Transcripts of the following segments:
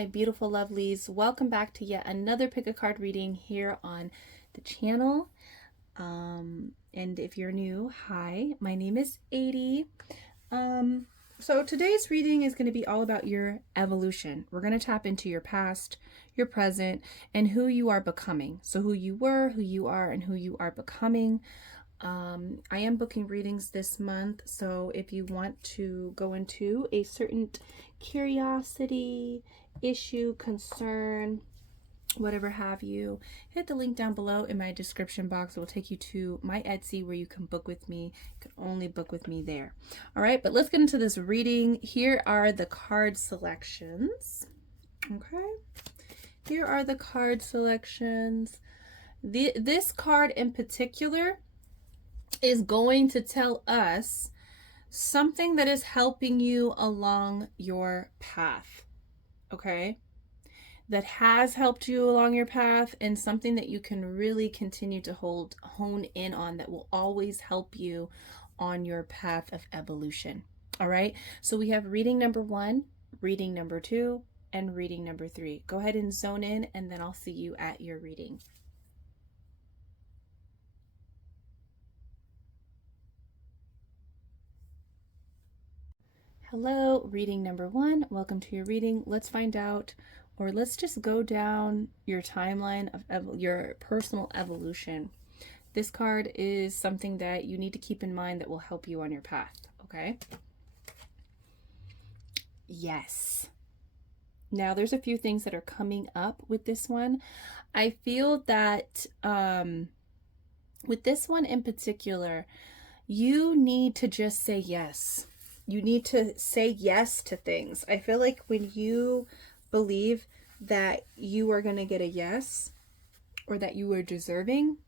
my beautiful lovelies. Welcome back to yet another pick a card reading here on the channel. And if you're new, hi, my name is Adi. So today's reading is going to be all about your evolution. We're going to tap into your past, your present, and who you are becoming. So who you were, who you are, and who you are becoming. I am booking readings this month, so if you want to go into a certain curiosity, issue, concern, whatever have you, hit the link down below in my description box. It will take you to my Etsy where you can book with me. You can only book with me there. All right, but let's get into this reading. Here are the card selections. Okay, here are the card selections. This card in particular is going to tell us something that is helping you along your path, okay? That has helped you along your path, and something that you can really continue to hone in on, that will always help you on your path of evolution. All right, so we have reading number 1, reading number 2, and reading number 3. Go ahead and zone in, and then I'll see you at your reading. Hello, reading number 1. Welcome to your reading. Let's find out, or let's just go down your timeline of your personal evolution. This card is something that you need to keep in mind that will help you on your path, okay? Yes. Now, there's a few things that are coming up with this one. I feel that with this one in particular, you need to just say yes. You need to say yes to things. I feel like when you believe that you are going to get a yes, or that you are deserving,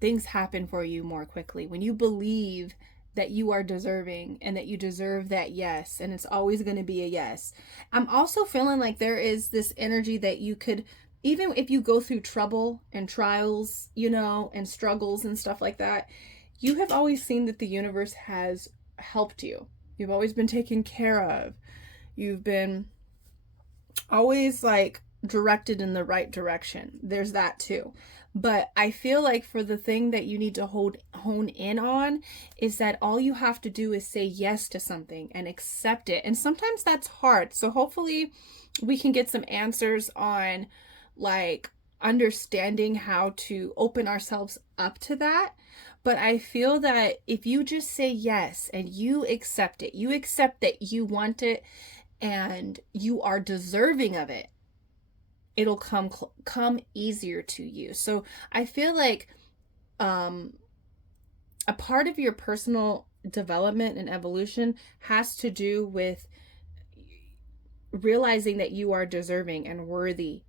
things happen for you more quickly. When you believe that you are deserving and that you deserve that yes, and it's always going to be a yes. I'm also feeling like there is this energy that you could, even if you go through trouble and trials, you know, and struggles and stuff like that, you have always seen that the universe has helped you. You've always been taken care of. You've been always like directed in the right direction. There's that too. But I feel like for the thing that you need to hone in on is that all you have to do is say yes to something and accept it. And sometimes that's hard. So hopefully we can get some answers on like understanding how to open ourselves up to that. But I feel that if you just say yes and you accept it, you accept that you want it and you are deserving of it, it'll come easier to you. So I feel like a part of your personal development and evolution has to do with realizing that you are deserving and worthy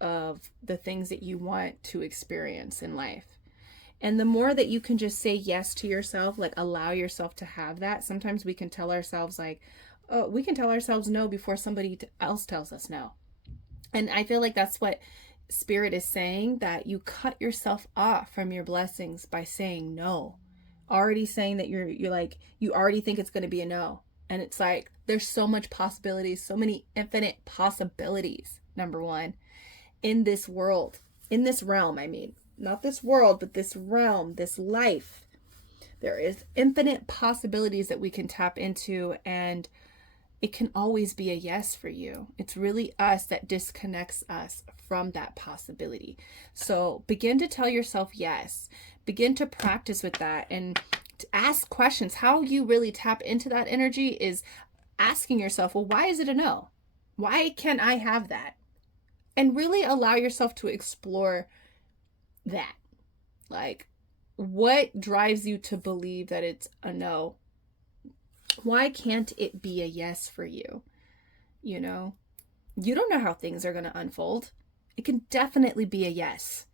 of the things that you want to experience in life. And the more that you can just say yes to yourself, like allow yourself to have that. Sometimes we can tell ourselves like, oh, we can tell ourselves no before somebody else tells us no. And I feel like that's what Spirit is saying, that you cut yourself off from your blessings by saying no. Already saying that you're like, you already think it's going to be a no. And it's like, there's so much possibilities, so many infinite possibilities, number one, in this world, in this realm, I mean. Not this world, but this realm, this life. There is infinite possibilities that we can tap into, and it can always be a yes for you. It's really us that disconnects us from that possibility. So begin to tell yourself yes. Begin to practice with that and to ask questions. How you really tap into that energy is asking yourself, well, why is it a no? Why can't I have that? And really allow yourself to explore that. Like, what drives you to believe that it's a no? Why can't it be a yes for you? You know, you don't know how things are going to unfold. It can definitely be a yes.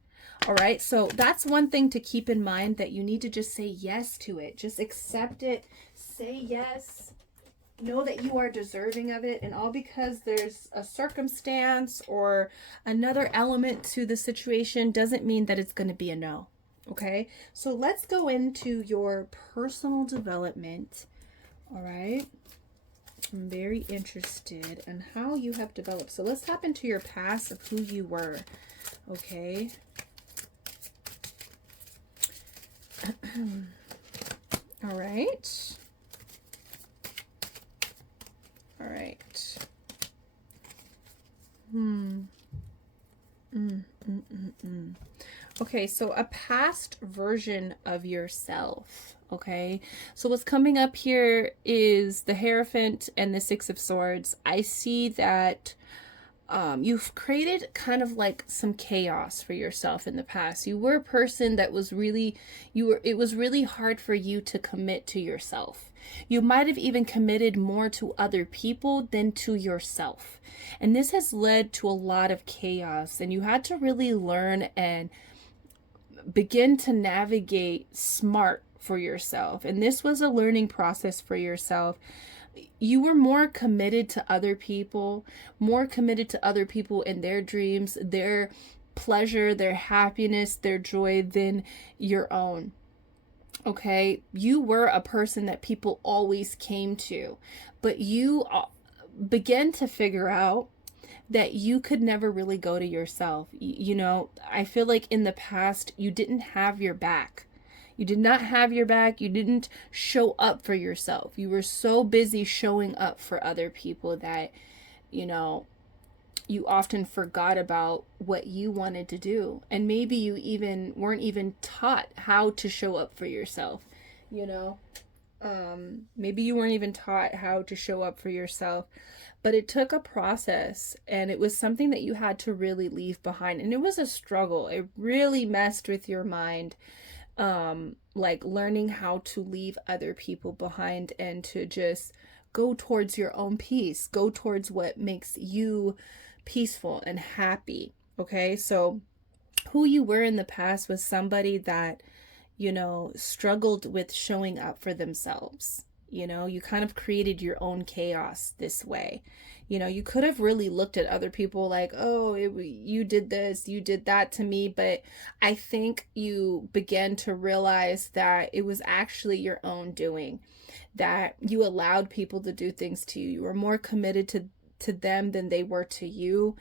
All right, so that's one thing to keep in mind, that you need to just say yes to it. Just accept it. Say yes. Know that you are deserving of it, and all because there's a circumstance or another element to the situation doesn't mean that it's going to be a no. Okay, so let's go into your personal development. All right, I'm very interested in how you have developed. So let's tap into your past of who you were. Okay. All right. All right. Okay, so a past version of yourself. Okay, so what's coming up here is the Hierophant and the Six of Swords. I see that you've created kind of like some chaos for yourself in the past. You were a person that was really, it was really hard for you to commit to yourself. You might have even committed more to other people than to yourself. And this has led to a lot of chaos, and you had to really learn and begin to navigate smart for yourself. And this was a learning process for yourself. You were more committed to other people, in their dreams, their pleasure, their happiness, their joy than your own. Okay, you were a person that people always came to, but you began to figure out that you could never really go to yourself. You know, I feel like in the past, you didn't have your back. You did not have your back. You didn't show up for yourself. You were so busy showing up for other people that, you know, you often forgot about what you wanted to do. And maybe you even weren't even taught how to show up for yourself, you know. Maybe you weren't even taught how to show up for yourself, but it took a process, and it was something that you had to really leave behind. And it was a struggle. It really messed with your mind. Like learning how to leave other people behind and to just go towards your own peace, go towards what makes you peaceful and happy. Okay, so who you were in the past was somebody that, you know, struggled with showing up for themselves. You know, you kind of created your own chaos this way. You know, you could have really looked at other people like, oh, you did this, you did that to me. But I think you began to realize that it was actually your own doing, that you allowed people to do things to you. You were more committed to them than they were to you.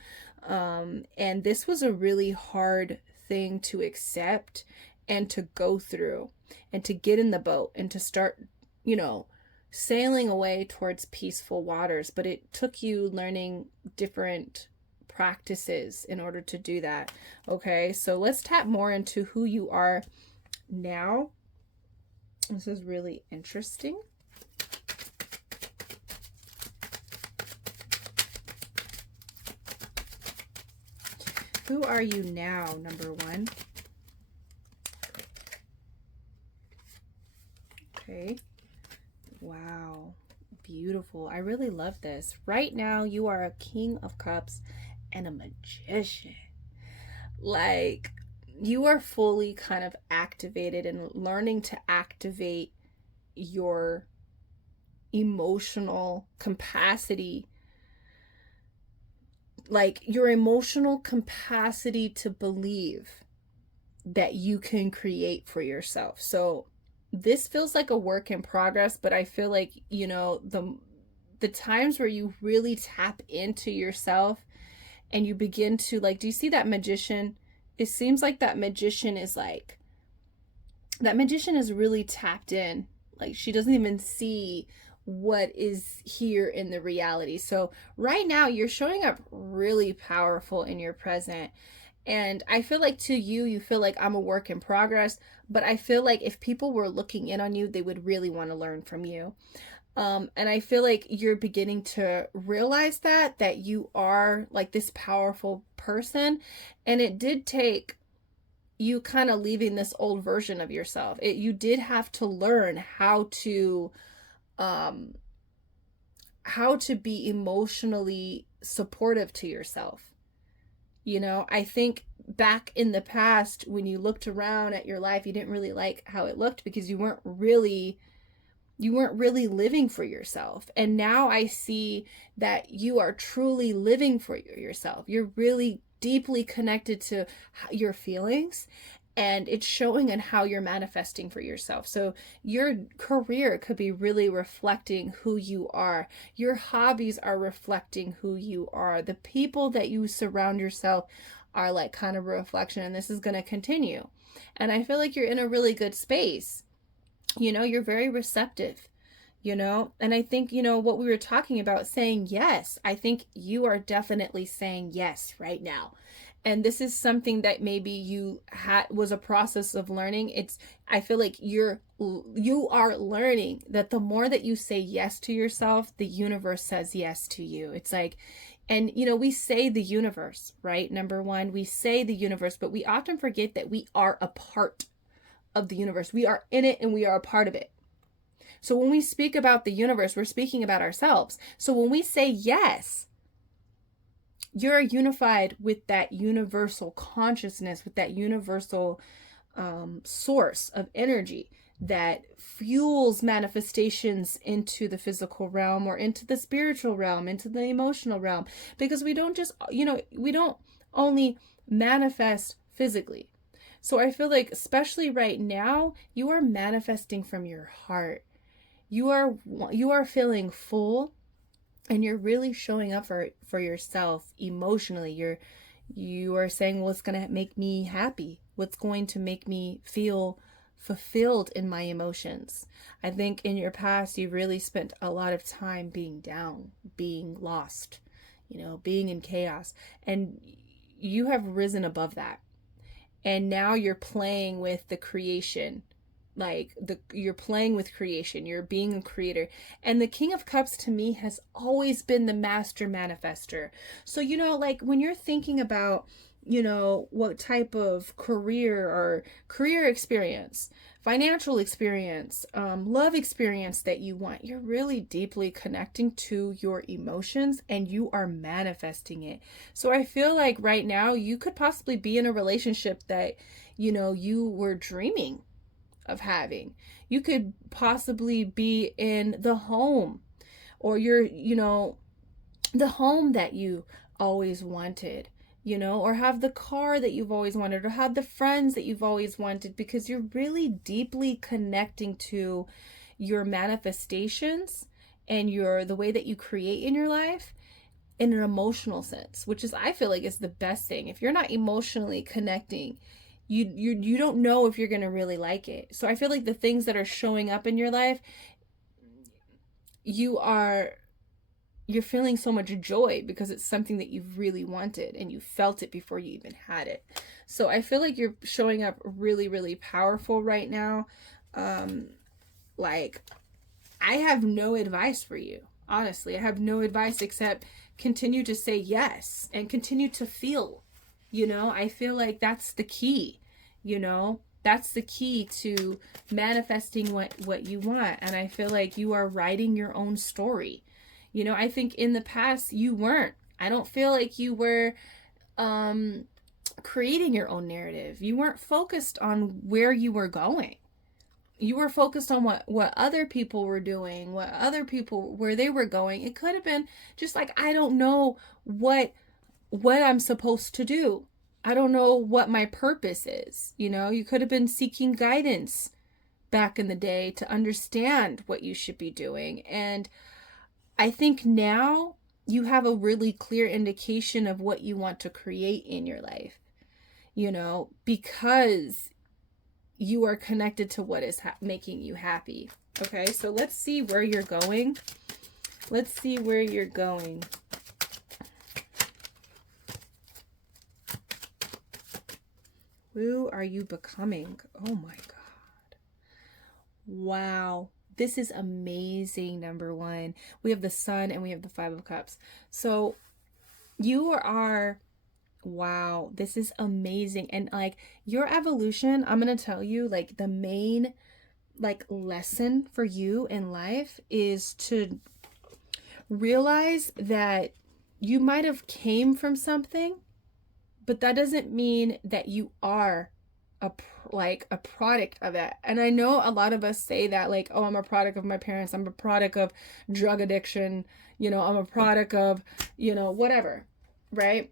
And this was a really hard thing to accept and to go through, and to get in the boat and to start, you know, sailing away towards peaceful waters. But it took you learning different practices in order to do that. Okay, so let's tap more into who you are now. This is really interesting. Who are you now, number one? Okay. Wow. Beautiful. I really love this. Right now, you are a King of Cups and a Magician. Like, you are fully kind of activated and learning to activate your emotional capacity, like your emotional capacity to believe that you can create for yourself. So this feels like a work in progress, but I feel like, you know, the times where you really tap into yourself and you begin to, like, do you see that magician? It seems like that magician is really tapped in. Like, she doesn't even see what is here in the reality. So right now you're showing up really powerful in your present. And I feel like to you, you feel like I'm a work in progress, but I feel like if people were looking in on you, they would really want to learn from you. And I feel like you're beginning to realize that you are like this powerful person. And it did take you kind of leaving this old version of yourself. You did have to learn how to be emotionally supportive to yourself. You know, I think back in the past, when you looked around at your life, you didn't really like how it looked because you weren't really living for yourself. And now I see that you are truly living for yourself. You're really deeply connected to your feelings, and it's showing in how you're manifesting for yourself. So your career could be really reflecting who you are. Your hobbies are reflecting who you are. The people that you surround yourself are like kind of a reflection, and this is going to continue. And I feel like you're in a really good space. You're very receptive, and I think, what we were talking about, saying yes, I think you are definitely saying yes right now. And this is something that maybe you had was a process of learning. I feel like you are learning that the more that you say yes to yourself, the universe says yes to you. It's like, and we say the universe, right? Number one, we say the universe, but we often forget that we are a part of the universe. We are in it and we are a part of it. So when we speak about the universe, we're speaking about ourselves. So when we say yes, you're unified with that universal consciousness, with that universal source of energy that fuels manifestations into the physical realm or into the spiritual realm, into the emotional realm. Because we don't just, we don't only manifest physically. So I feel like, especially right now, you are manifesting from your heart. You are feeling full, and you're really showing up for yourself emotionally. You are saying, well, what's going to make me happy? What's going to make me feel fulfilled in my emotions? I think in your past, you really spent a lot of time being down, being lost, being in chaos, and you have risen above that. And now you're playing with the creation, you're playing with creation, you're being a creator. And the King of Cups to me has always been the master manifester. So when you're thinking about what type of career experience, financial experience, love experience that you want, you're really deeply connecting to your emotions and you are manifesting it. So I feel like right now you could possibly be in a relationship that you were dreaming of having. You could possibly be in the home, or the home that you always wanted, or have the car that you've always wanted, or have the friends that you've always wanted, because you're really deeply connecting to your manifestations and the way that you create in your life in an emotional sense, which is, I feel like, is the best thing. If you're not emotionally connecting, you don't know if you're going to really like it. So I feel like the things that are showing up in your life, you're feeling so much joy because it's something that you've really wanted and you felt it before you even had it. So I feel like you're showing up really, really powerful right now. Like, I have no advice for you. Honestly, I have no advice except continue to say yes and continue to feel. I feel like that's the key. That's the key to manifesting what you want. And I feel like you are writing your own story. I think in the past you weren't. I don't feel like you were creating your own narrative. You weren't focused on where you were going. You were focused on what other people were doing, where they were going. It could have been just like, I don't know what I'm supposed to do. I don't know what my purpose is. You could have been seeking guidance back in the day to understand what you should be doing. And I think now you have a really clear indication of what you want to create in your life, because you are connected to what is making you happy. Okay, so let's see where you're going. Let's see where you're going. Who are you becoming? Oh my God. Wow. This is amazing, number one. We have the Sun and we have the Five of Cups. So you are, wow, this is amazing. And like your evolution, I'm going to tell you, like the main lesson for you in life is to realize that you might have came from something, but that doesn't mean that you are a product of it. And I know a lot of us say that, like, oh, I'm a product of my parents, I'm a product of drug addiction, I'm a product of, whatever, right?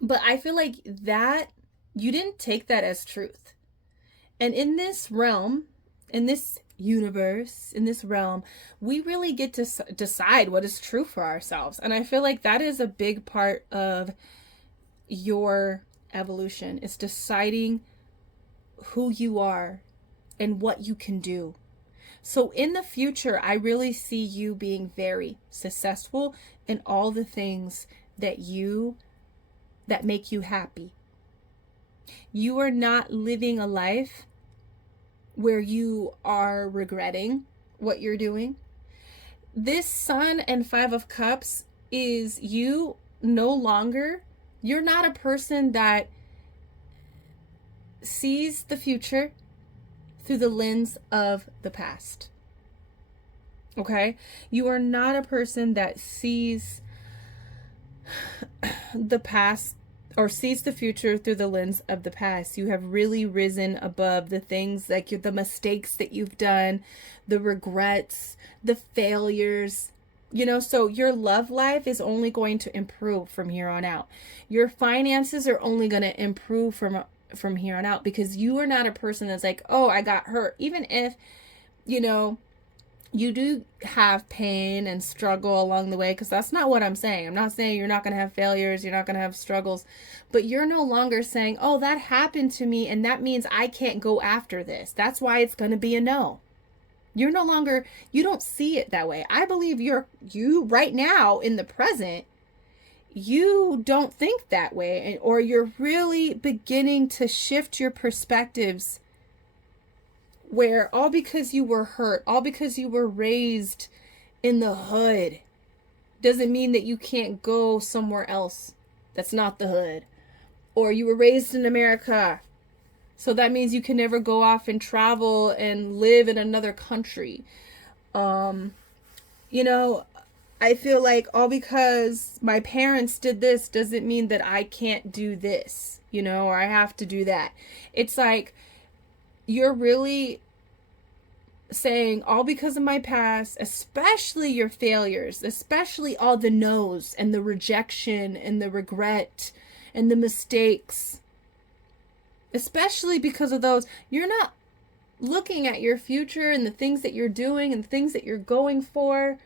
But I feel like that you didn't take that as truth. And in this realm, in this universe, in this realm, we really get to decide what is true for ourselves. And I feel like that is a big part of your evolution. It's deciding who you are and what you can do. So in the future, I really see you being very successful in all the things that make you happy. You are not living a life where you are regretting what you're doing. This Sun and Five of Cups is you no longer, you're not a person that sees the future through the lens of the past. Okay? You are not a person that sees the past or sees the future through the lens of the past. You have really risen above the things like the mistakes that you've done, the regrets, the failures, so your love life is only going to improve from here on out. Your finances are only going to improve from here on out, because you are not a person that's like, oh, I got hurt. Even if, you do have pain and struggle along the way, because that's not what I'm saying. I'm not saying you're not going to have failures, you're not going to have struggles, but you're no longer saying, oh, that happened to me and that means I can't go after this. That's why it's going to be a no. You're no longer, you don't see it that way. I believe you right now in the present, you don't think that way, or you're really beginning to shift your perspectives, where all because you were hurt, all because you were raised in the hood, doesn't mean that you can't go somewhere else that's not the hood. Or you were raised in America, so that means you can never go off and travel and live in another country. I feel like all because my parents did this doesn't mean that I can't do this, or I have to do that. It's like, you're really saying, all because of my past, especially your failures, especially all the no's and the rejection and the regret and the mistakes, especially because of those, you're not looking at your future and the things that you're doing and the things that you're going for,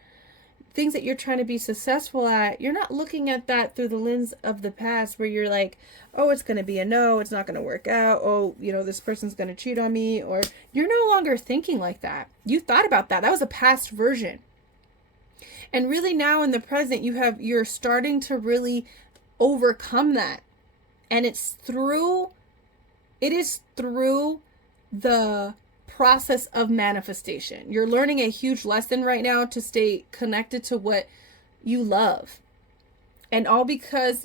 things that you're trying to be successful at. You're not looking at that through the lens of the past, where you're like, oh, it's going to be a no, it's not going to work out, oh, this person's going to cheat on me, or you're no longer thinking like that. You thought about that. That was a past version. And really now in the present, you're starting to really overcome that. And it is through the process of manifestation. You're learning a huge lesson right now to stay connected to what you love. And all because,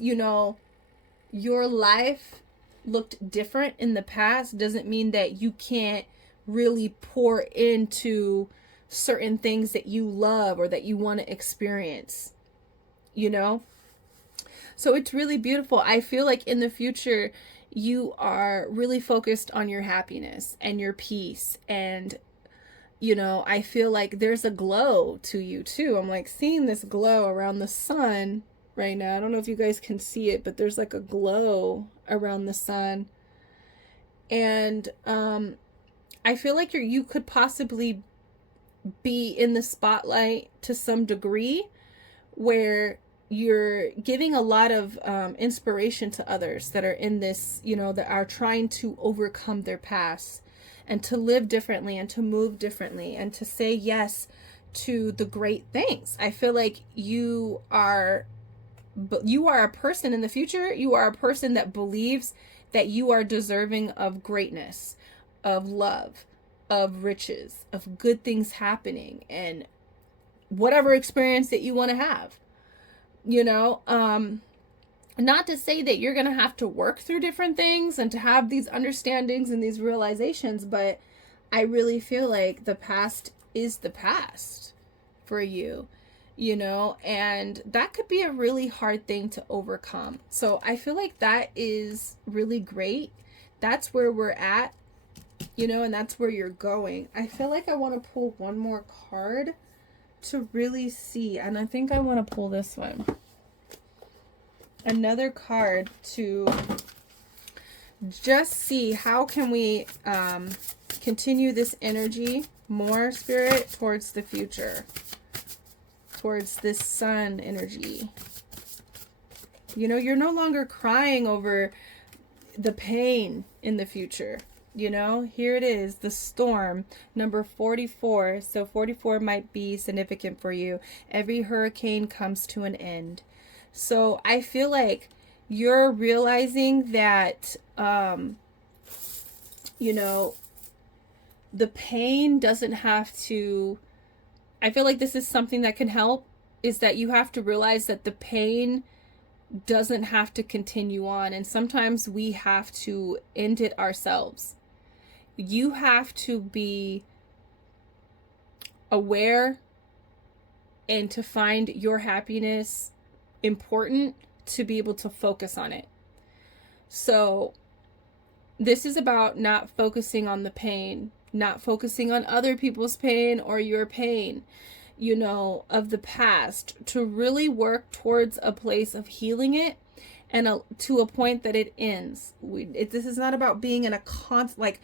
your life looked different in the past doesn't mean that you can't really pour into certain things that you love or that you want to experience, So it's really beautiful. I feel like in the future, you are really focused on your happiness and your peace. And, I feel like there's a glow to you too. I'm like seeing this glow around the sun right now. I don't know if you guys can see it, but there's like a glow around the sun. And I feel like you could possibly be in the spotlight to some degree, where you're giving a lot of inspiration to others that are in this, that are trying to overcome their past and to live differently and to move differently and to say yes to the great things. I feel like you are a person in the future. You are a person that believes that you are deserving of greatness, of love, of riches, of good things happening, and whatever experience that you want to have. Not to say that you're going to have to work through different things and to have these understandings and these realizations, but I really feel like the past is the past for you, and that could be a really hard thing to overcome. So I feel like that is really great. That's where we're at, and that's where you're going. I feel like I want to pull one more card to really see, and I think I want to pull this one. Another card to just see how can we continue this energy more, Spirit, towards the future, towards this sun energy. You know, you're no longer crying over the pain in the future. You know, here it is, the storm, number 44. So 44 might be significant for you. Every hurricane comes to an end. So I feel like you're realizing that, you know, the pain doesn't have to, I feel like this is something that can help, is that you have to realize that the pain doesn't have to continue on. And sometimes we have to end it ourselves. You have to be aware and to find your happiness important to be able to focus on it. So this is about not focusing on the pain, not focusing on other people's pain or your pain, you know, of the past, to really work towards a place of healing it and to a point that it ends. This is not about being in a like,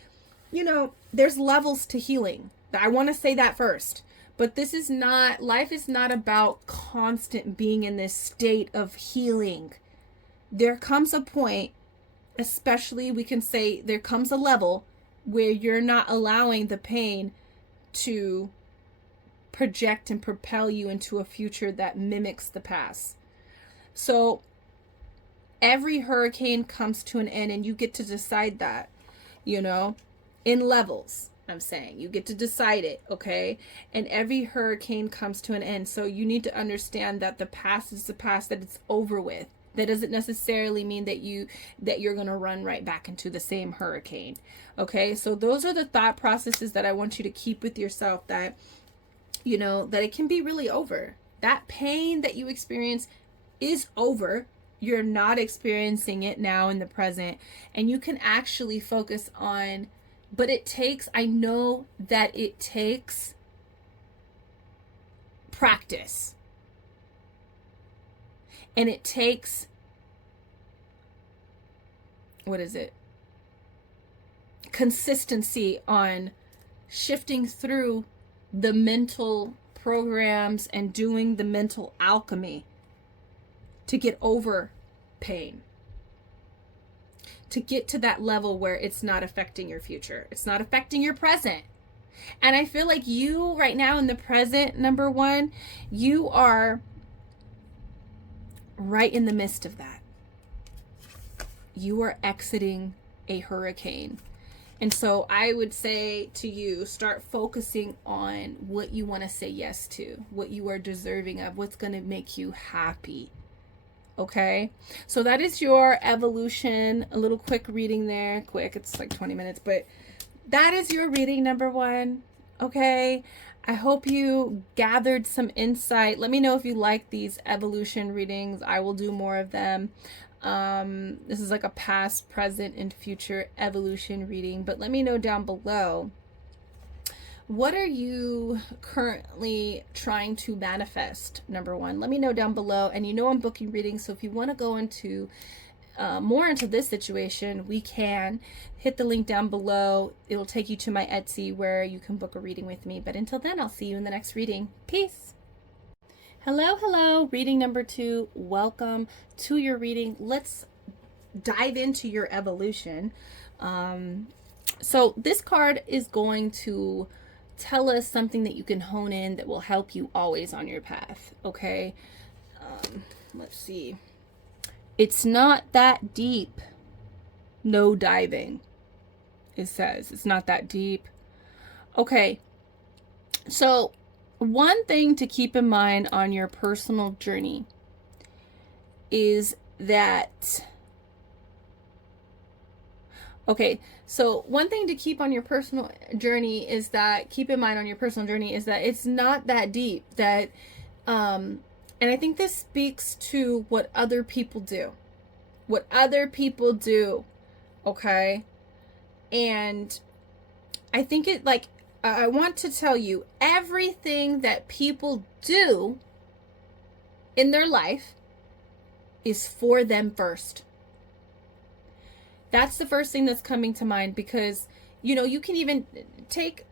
you know, there's levels to healing. I want to say that first. But this is not, life is not about constant being in this state of healing. There comes a point, especially we can say there comes a level where you're not allowing the pain to project and propel you into a future that mimics the past. So every hurricane comes to an end, and you get to decide that, you know, in levels. I'm saying you get to decide it, okay? And every hurricane comes to an end. So you need to understand that the past is the past, that it's over with. That doesn't necessarily mean that you're going to run right back into the same hurricane. Okay? So those are the thought processes that I want you to keep with yourself, that, you know, that it can be really over. That pain that you experience is over. You're not experiencing it now in the present, and you can actually focus on, but it takes, I know that it takes practice. And it takes, what is it? Consistency on shifting through the mental programs and doing the mental alchemy to get over pain. To get to that level where it's not affecting your future. It's not affecting your present. And I feel like you right now in the present, number one, you are right in the midst of that. You are exiting a hurricane. And so I would say to you, start focusing on what you want to say yes to, what you are deserving of, what's going to make you happy. Okay, so that is your evolution. A little quick reading there. Quick, it's like 20 minutes, but that is your reading, number one. Okay, I hope you gathered some insight. Let me know if you like these evolution readings. I will do more of them. This is like a past, present, and future evolution reading, but let me know down below, what are you currently trying to manifest, number one? Let me know down below. And you know I'm booking readings, so if you want to go into more into this situation, we can hit the link down below. It will take you to my Etsy where you can book a reading with me. But until then, I'll see you in the next reading. Peace. Hello, reading number 2. Welcome to your reading. Let's dive into your evolution. So this card is going to tell us something that you can hone in that will help you always on your path. Okay, let's see. It's not that deep. No diving. It says it's not that deep. Okay, so one thing to keep in mind on your personal journey is that, okay, so one thing to keep on your personal journey is that, keep in mind on your personal journey is that it's not that deep. That, and I think this speaks to what other people do. What other people do, okay? And I think it, like, I want to tell you, everything that people do in their life is for them first. That's the first thing that's coming to mind, because, you can even take,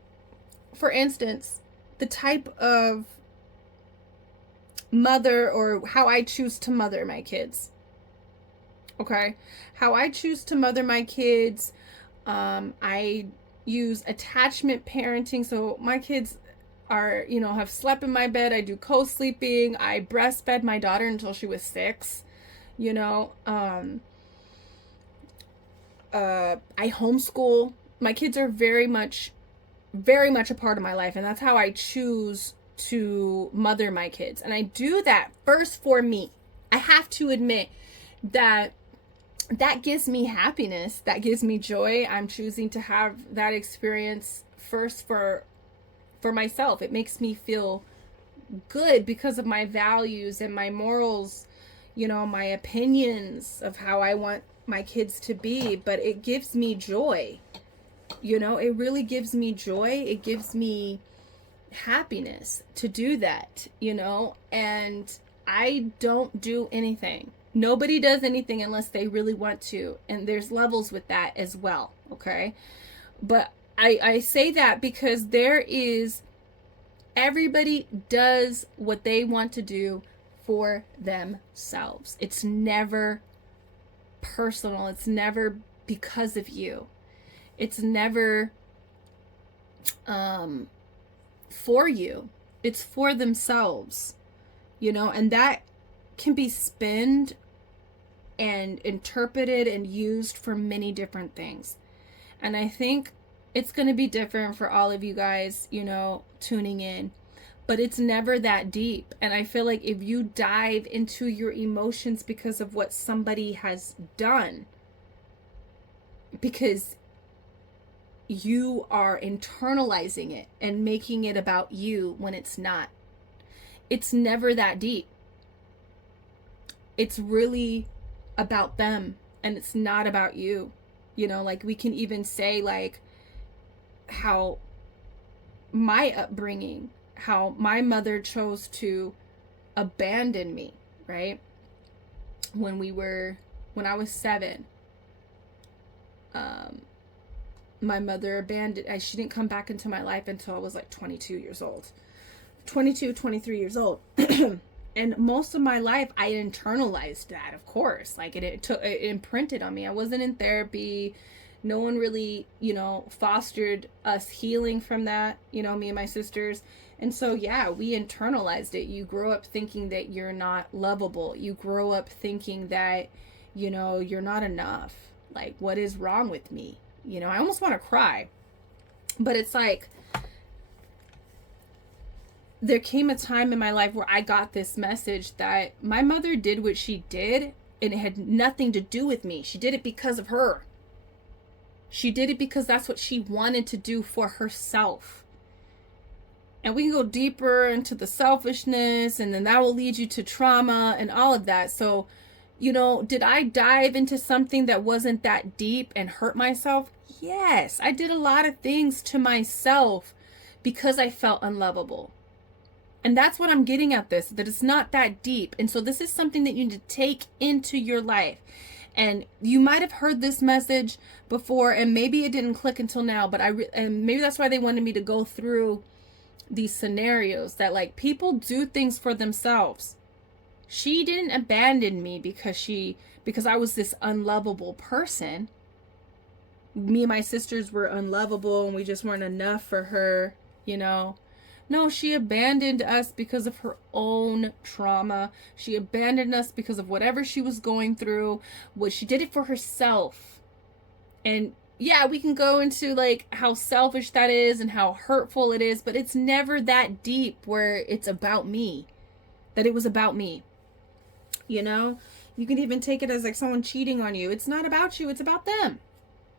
for instance, the type of mother, or how I choose to mother my kids. Okay? How I choose to mother my kids, I use attachment parenting. So my kids are, have slept in my bed. I do co-sleeping. I breastfed my daughter until she was 6. I homeschool. My kids are very much a part of my life, and that's how I choose to mother my kids. And I do that first for me. I have to admit that gives me happiness, that gives me joy. I'm choosing to have that experience first for myself. It makes me feel good because of my values and my morals, my opinions of how I want my kids to be. But it gives me joy. It really gives me joy. It gives me happiness to do that, and I don't do anything. Nobody does anything unless they really want to. And there's levels with that as well. Okay. But I say that because everybody does what they want to do for themselves. It's never personal. It's never because of you. It's never for you. It's for themselves, and that can be spinned and interpreted and used for many different things. And I think it's going to be different for all of you guys, tuning in. But it's never that deep. And I feel like if you dive into your emotions because of what somebody has done, because you are internalizing it and making it about you when it's not, it's never that deep. It's really about them, and it's not about you. Like, we can even say, like, how my upbringing, how my mother chose to abandon me, right? When I was 7, my mother abandoned, she didn't come back into my life until I was like 23 years old. And most of my life, I internalized that, of course. Like, it imprinted on me. I wasn't in therapy. No one really, fostered us healing from that, me and my sisters. And so, yeah, we internalized it. You grow up thinking that you're not lovable. You grow up thinking that, you're not enough. Like, what is wrong with me? I almost want to cry. But it's like, there came a time in my life where I got this message that my mother did what she did, and it had nothing to do with me. She did it because of her. She did it because that's what she wanted to do for herself. And we can go deeper into the selfishness, and then that will lead you to trauma and all of that. So, did I dive into something that wasn't that deep and hurt myself? Yes, I did a lot of things to myself because I felt unlovable. And that's what I'm getting at this, that it's not that deep. And so this is something that you need to take into your life. And you might have heard this message before, and maybe it didn't click until now, but and maybe that's why they wanted me to go through these scenarios, that like, people do things for themselves. She didn't abandon me because I was this unlovable person. Me and my sisters were unlovable, and we just weren't enough for her, No, she abandoned us because of her own trauma. She abandoned us because of whatever she was going through. She did it for herself. And yeah, we can go into like how selfish that is and how hurtful it is, but it's never that deep where it's about me, that it was about me. You can even take it as like someone cheating on you. It's not about you, it's about them.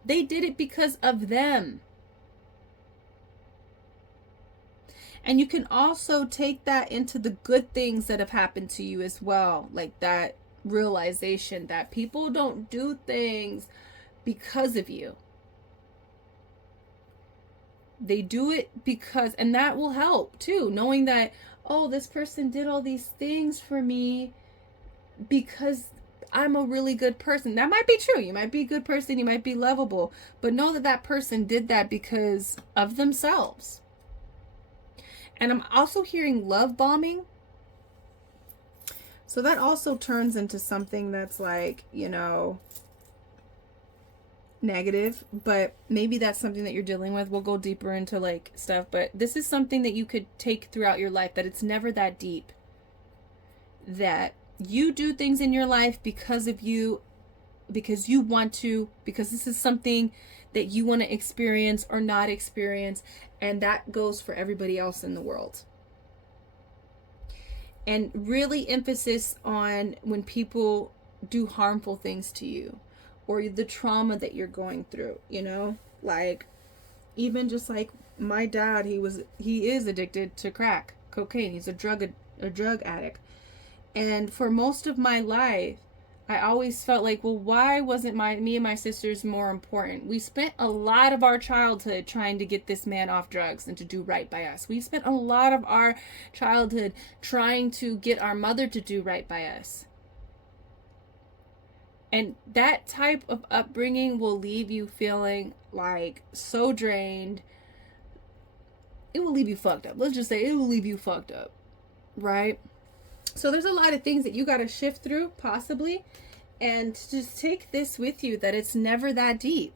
They did it because of them. And you can also take that into the good things that have happened to you as well. Like that realization that people don't do things because of you. They do it because, and that will help too. Knowing that, oh, this person did all these things for me because I'm a really good person. That might be true. You might be a good person. You might be lovable. But know that that person did that because of themselves. And I'm also hearing love bombing. So that also turns into something that's like, you know, negative, but maybe that's something that you're dealing with. We'll go deeper into like stuff, but this is something that you could take throughout your life, that it's never that deep. That you do things in your life because of you, because you want to, because this is something that you want to experience or not experience, and that goes for everybody else in the world. And really emphasis on when people do harmful things to you, or the trauma that you're going through, you know, like even just like my dad, he is addicted to crack cocaine. He's a drug addict. And for most of my life, I always felt like, well, why wasn't me and my sisters more important? We spent a lot of our childhood trying to get this man off drugs and to do right by us. We spent a lot of our childhood trying to get our mother to do right by us. And that type of upbringing will leave you feeling like so drained. It will leave you fucked up. Let's just say it will leave you fucked up, right? So there's a lot of things that you got to shift through, possibly, and just take this with you, that it's never that deep.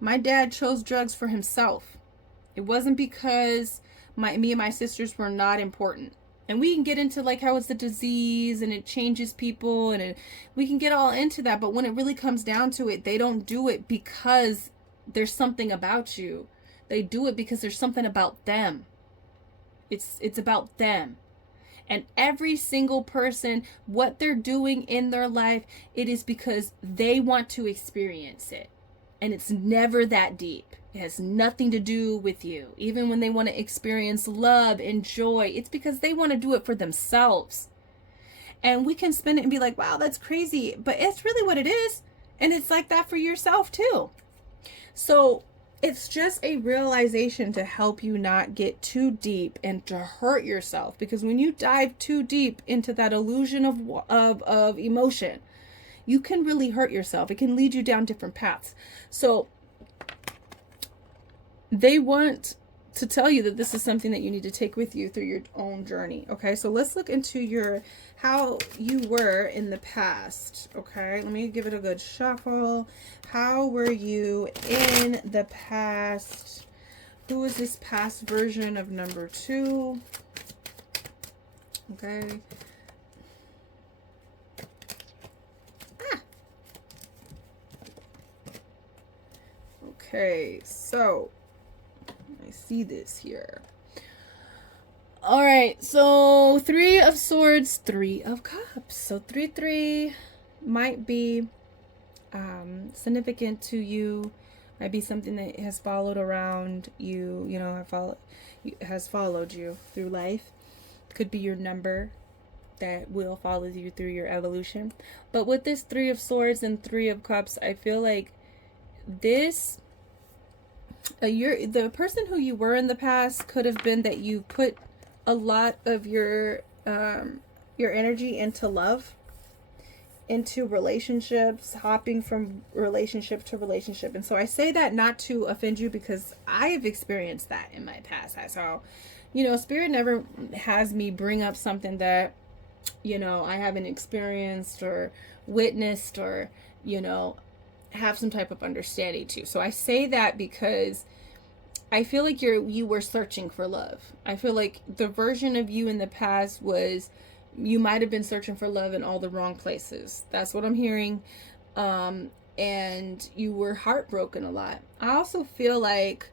My dad chose drugs for himself. It wasn't because me and my sisters were not important. And we can get into like how it's a disease and it changes people, and we can get all into that. But when it really comes down to it, they don't do it because there's something about you. They do it because there's something about them. It's about them. And every single person, what they're doing in their life, it is because they want to experience it. And it's never that deep. It has nothing to do with you. Even when they want to experience love and joy, it's because they want to do it for themselves. And we can spin it and be like, wow, that's crazy. But it's really what it is. And it's like that for yourself too. So it's just a realization to help you not get too deep and to hurt yourself. Because when you dive too deep into that illusion of emotion, you can really hurt yourself. It can lead you down different paths. So they want to tell you that this is something that you need to take with you through your own journey. Okay, so let's look into how you were in the past. Okay, let me give it a good shuffle. How were you in the past? Who is this past version of number 2? Okay. Okay, so I see this here. All right, so 3 of Swords, 3 of Cups. So 3 might be significant to you. Might be something that has followed around you. You know, has followed you through life. Could be your number that will follow you through your evolution. But with this 3 of Swords and 3 of Cups, I feel like this. The person who you were in the past could have been that you put a lot of your energy into love, into relationships, hopping from relationship to relationship. And so I say that not to offend you, because I have experienced that in my past. So, you know, Spirit never has me bring up something that, you know, I haven't experienced or witnessed or, you know, have some type of understanding to. So I say that because I feel like you were searching for love. I feel like the version of you in the past was, you might have been searching for love in all the wrong places. That's what I'm hearing. And you were heartbroken a lot. I also feel like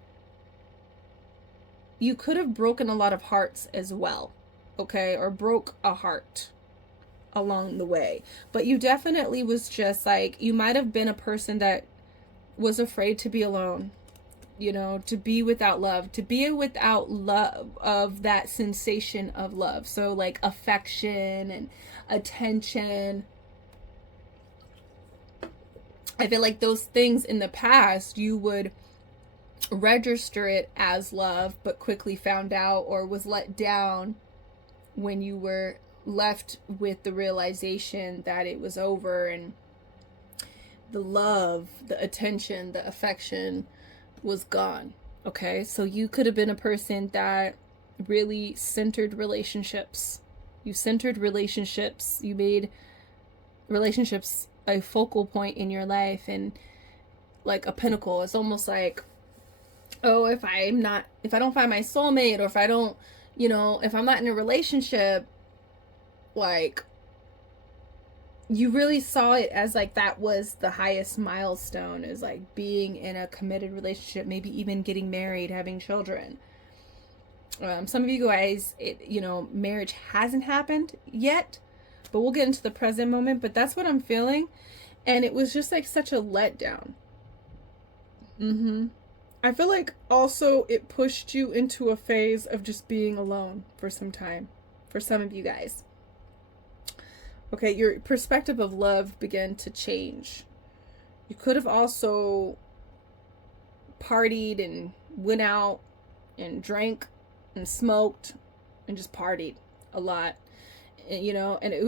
you could have broken a lot of hearts as well. Okay? Or broke a heart along the way. But you definitely was just like, you might have been a person that was afraid to be alone, you know, to be without love, to be without love, of that sensation of love. So like affection and attention. I feel like those things in the past, you would register it as love, but quickly found out or was let down when you were left with the realization that it was over, and the love, the attention, the affection was gone. Okay, so you could have been a person that really centered relationships. You centered relationships. You made relationships a focal point in your life and like a pinnacle. It's almost like, oh, if I don't find my soulmate, or if I don't, if I'm not in a relationship, like, you really saw it as like that was the highest milestone, is like being in a committed relationship, maybe even getting married, having children. Some of you guys, marriage hasn't happened yet, but we'll get into the present moment. But that's what I'm feeling, and it was just like such a letdown. I feel like also it pushed you into a phase of just being alone for some time, for some of you guys. Okay, your perspective of love began to change. You could have also partied and went out and drank and smoked and just partied a lot, and it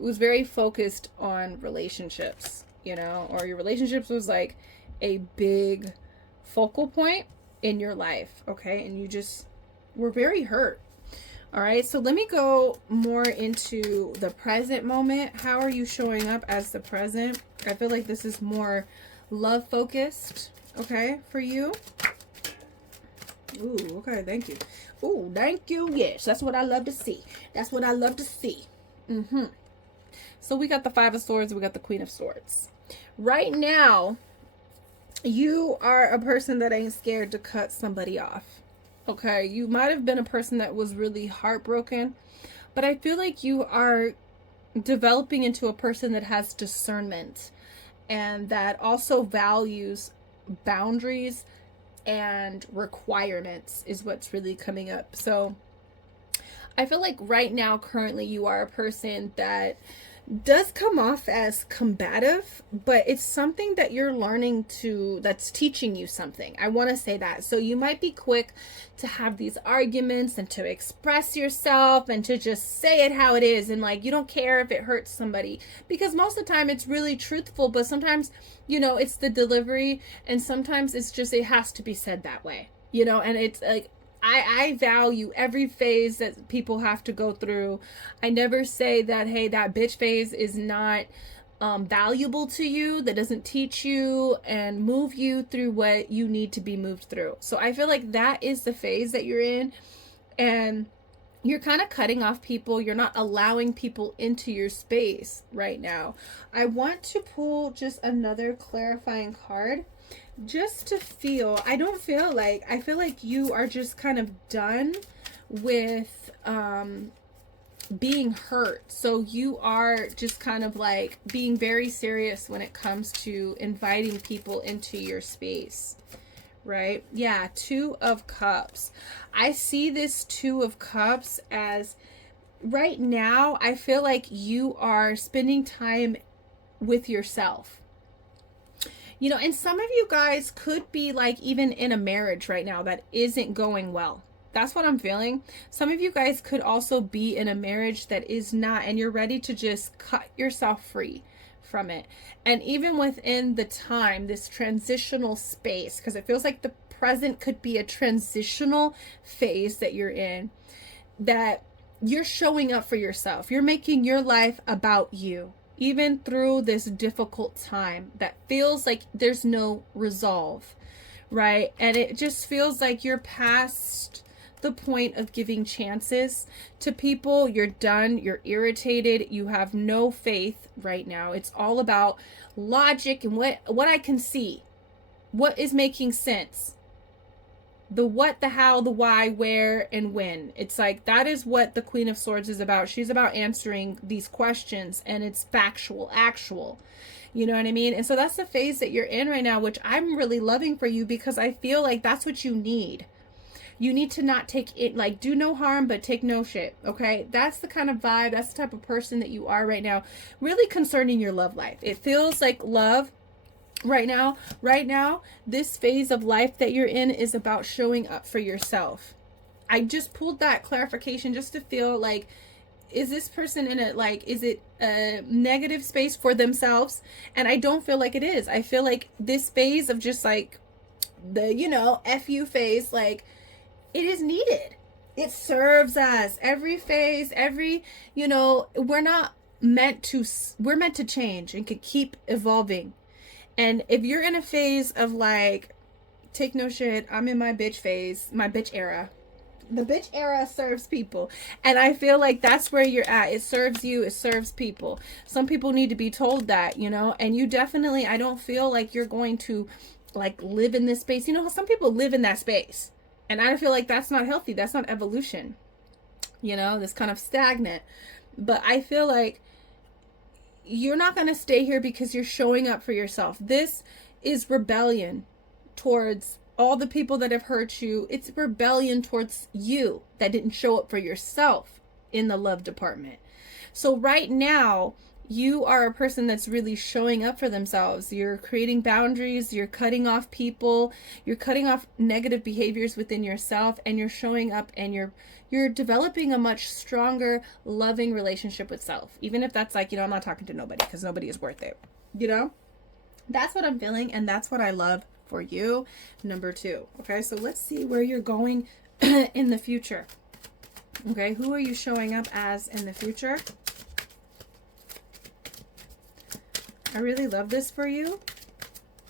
was very focused on relationships, or your relationships was like a big focal point in your life. Okay, and you just were very hurt. All right, so let me go more into the present moment. How are you showing up as the present? I feel like this is more love focused, okay, for you. Ooh, okay, thank you. Ooh, thank you. Yes, that's what I love to see. That's what I love to see. So we got the Five of Swords, we got the Queen of Swords. Right now, you are a person that ain't scared to cut somebody off. Okay, you might have been a person that was really heartbroken, but I feel like you are developing into a person that has discernment and that also values boundaries and requirements is what's really coming up. So I feel like right now, currently, you are a person that does come off as combative, but it's something that you're learning that's teaching you something. I want to say that. So you might be quick to have these arguments and to express yourself and to just say it how it is. And like, you don't care if it hurts somebody, because most of the time it's really truthful, but sometimes, it's the delivery, and sometimes it's just, it has to be said that way, and it's like, I value every phase that people have to go through. I never say that, hey, that bitch phase is not valuable to you, that doesn't teach you and move you through what you need to be moved through. So I feel like that is the phase that you're in, and you're kind of cutting off people. You're not allowing people into your space right now. I want to pull just another clarifying card, just to feel, I feel like you are just kind of done with being hurt. So you are just kind of like being very serious when it comes to inviting people into your space, right? Yeah, Two of Cups. I see this Two of Cups as, right now, I feel like you are spending time with yourself. And some of you guys could be like even in a marriage right now that isn't going well. That's what I'm feeling. Some of you guys could also be in a marriage that is not, and you're ready to just cut yourself free from it. And even within the time, this transitional space, because it feels like the present could be a transitional phase that you're in, that you're showing up for yourself. You're making your life about you. Even through this difficult time that feels like there's no resolve, right? And it just feels like you're past the point of giving chances to people. You're done. You're irritated. You have no faith right now. It's all about logic and what I can see. What is making sense? The what, the how, the why, where, and when. It's like, that is what the Queen of Swords is about. She's about answering these questions, and it's factual, actual. You know what I mean? And so that's the phase that you're in right now, which I'm really loving for you, because I feel like that's what you need. You need to not take it, like, do no harm, but take no shit. Okay? That's the kind of vibe, that's the type of person that you are right now, really concerning your love life. It feels like love. Right now, this phase of life that you're in is about showing up for yourself. I just pulled that clarification just to feel like is this person in a, like, is it a negative space for themselves? And I don't feel like it is. I feel like this phase of just like the, you know, FU phase, like, it is needed. It serves us. Every phase, every, you know, we're meant to change and could keep evolving. And if you're in a phase of like, take no shit, I'm in my bitch phase, my bitch era. The bitch era serves people. And I feel like that's where you're at. It serves you, it serves people. Some people need to be told that, you know, and you definitely, I don't feel like you're going to like live in this space. You know, some people live in that space. And I feel like that's not healthy. That's not evolution. You know, this kind of stagnant. But I feel like you're not going to stay here because you're showing up for yourself. This is rebellion towards all the people that have hurt you. It's rebellion towards you that didn't show up for yourself in the love department. So right now, you are a person that's really showing up for themselves. You're creating boundaries, you're cutting off people, you're cutting off negative behaviors within yourself, and you're showing up and you're developing a much stronger, loving relationship with self. Even if that's like, you know, I'm not talking to nobody because nobody is worth it. You know? That's what I'm feeling, and that's what I love for you. Number 2. Okay, so let's see where you're going in the future. Okay, who are you showing up as in the future? I really love this for you.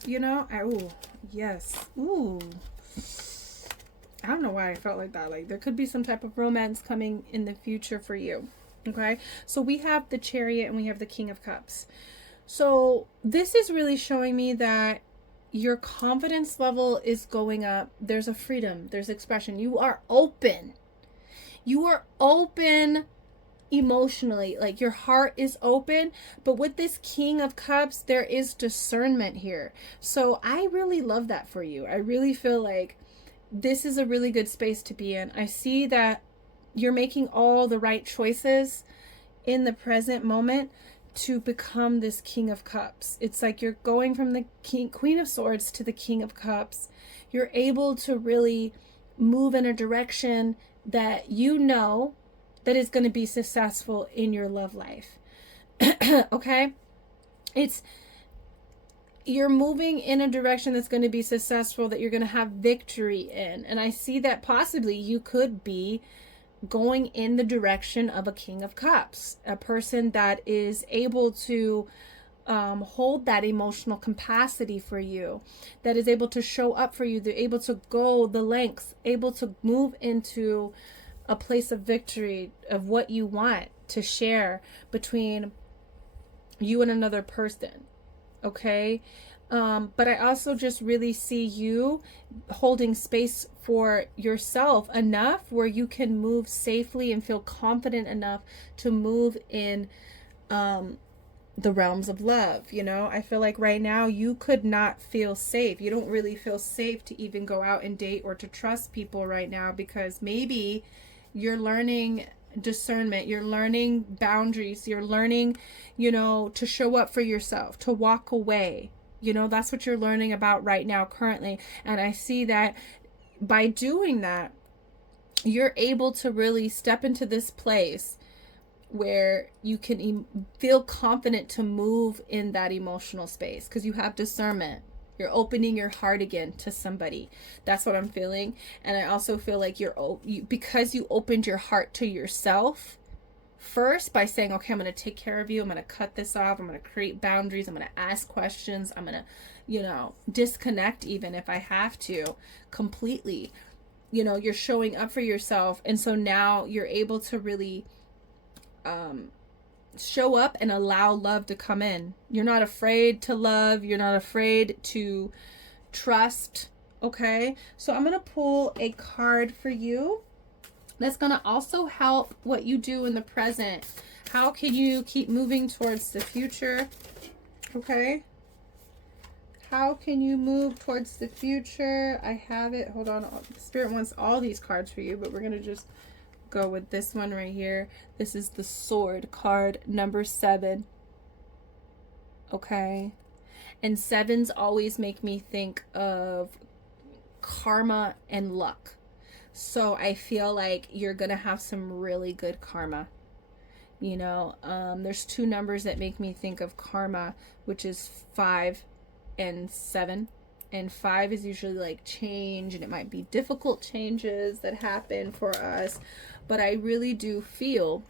You know, ooh, yes. Ooh. I don't know why I felt like that. Like there could be some type of romance coming in the future for you. Okay, so we have the Chariot and we have the King of Cups. So this is really showing me that your confidence level is going up. There's a freedom. There's expression. You are open. You are open emotionally. Like your heart is open. But with this King of Cups, there is discernment here. So I really love that for you. I really feel like this is a really good space to be in. I see that you're making all the right choices in the present moment to become this King of Cups. It's like you're going from the Queen of Swords to the King of Cups. You're able to really move in a direction that you know that is going to be successful in your love life. Okay? You're moving in a direction that's going to be successful, that you're going to have victory in. And I see that possibly you could be going in the direction of a King of Cups, a person that is able to hold that emotional capacity for you, that is able to show up for you, they're able to go the lengths, able to move into a place of victory of what you want to share between you and another person. Okay. But I also just really see you holding space for yourself enough where you can move safely and feel confident enough to move in the realms of love. You know, I feel like right now you could not feel safe. You don't really feel safe to even go out and date or to trust people right now because maybe you're learning discernment, you're learning boundaries, you're learning, you know, to show up for yourself, to walk away. You know, that's what you're learning about right now currently. And I see that by doing that, you're able to really step into this place where you can feel confident to move in that emotional space because you have discernment. You're opening your heart again to somebody. That's what I'm feeling. And I also feel like because you opened your heart to yourself first by saying, okay, I'm going to take care of you. I'm going to cut this off. I'm going to create boundaries. I'm going to ask questions. I'm going to, you know, disconnect even if I have to completely. You know, you're showing up for yourself. And so now you're able to really show up and allow love to come in. You're not afraid to love. You're not afraid to trust. Okay. So I'm going to pull a card for you. That's going to also help what you do in the present. How can you keep moving towards the future? Okay. How can you move towards the future? I have it. Hold on. Spirit wants all these cards for you, but we're going to just go with this one right here. This is the Sword card, number 7. Okay. And 7s always make me think of karma and luck. So I feel like you're going to have some really good karma. There's two numbers that make me think of karma, which is 5 and 7. And 5 is usually like change, and it might be difficult changes that happen for us. But I really do feel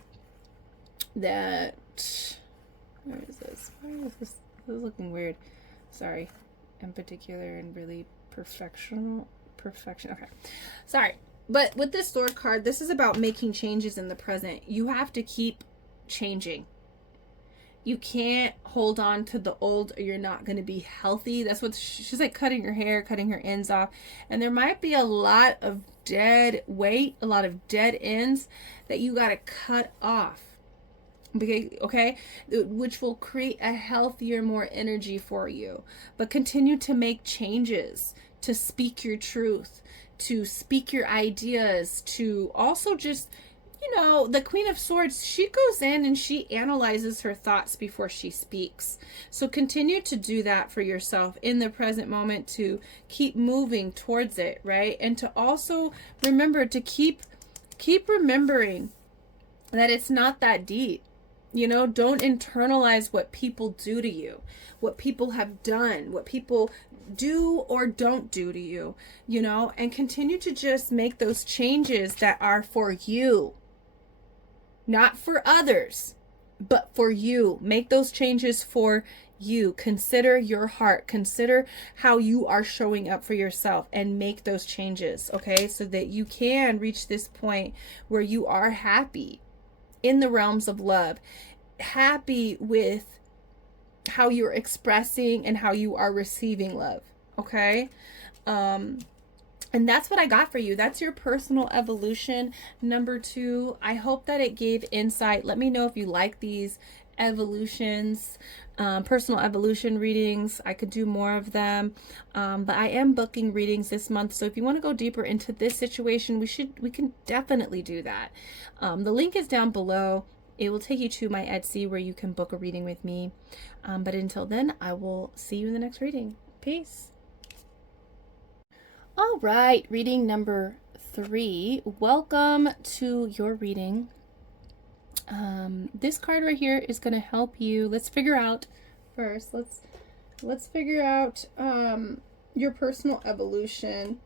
that, where is this? Where is this? This is looking weird. Sorry. In particular and really perfection. Okay. Sorry. But with this sword card, this is about making changes in the present. You have to keep changing. You can't hold on to the old, or you're not going to be healthy. That's what she's like, cutting her hair, cutting her ends off. And there might be a lot of dead weight, a lot of dead ends that you got to cut off. Okay, which will create a healthier, more energy for you. But continue to make changes, to speak your truth, to speak your ideas, to also just, the Queen of Swords, she goes in and she analyzes her thoughts before she speaks. So continue to do that for yourself in the present moment, to keep moving towards it, right? And to also remember to keep remembering that it's not that deep. Don't internalize what people do to you, what people have done, what people do or don't do to you, and continue to just make those changes that are for you. Not for others, but for you. Make those changes for you. Consider your heart. Consider how you are showing up for yourself and make those changes, okay? So that you can reach this point where you are happy in the realms of love, happy with how you're expressing and how you are receiving love, okay? And that's what I got for you. That's your personal evolution. Number 2, I hope that it gave insight. Let me know if you like these evolutions, personal evolution readings. I could do more of them. But I am booking readings this month. So if you want to go deeper into this situation, we can definitely do that. The link is down below. It will take you to my Etsy where you can book a reading with me. But until then, I will see you in the next reading. Peace. All right, reading number 3. Welcome to your reading. This card right here is going to help you. Let's figure out first. Let's figure out your personal evolution.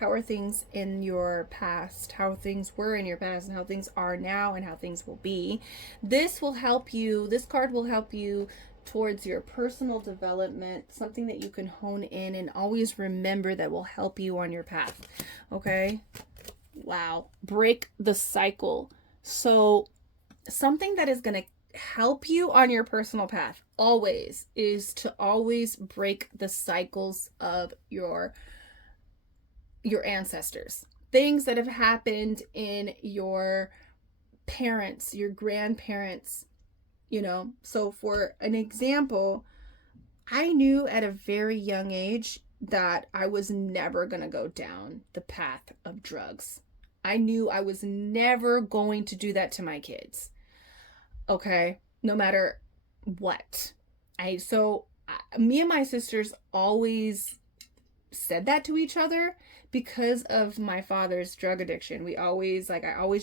How are things in your past? How things were in your past, and how things are now, and how things will be. This will help you. This card will help you towards your personal development, something that you can hone in and always remember that will help you on your path. Okay? Wow. Break the cycle. So something that is going to help you on your personal path always is to always break the cycles of your ancestors. Things that have happened in your parents, your grandparents, So for an example, I knew at a very young age that I was never going to go down the path of drugs. I knew I was never going to do that to my kids. Okay? No matter what. Me and my sisters always said that to each other because of my father's drug addiction. I always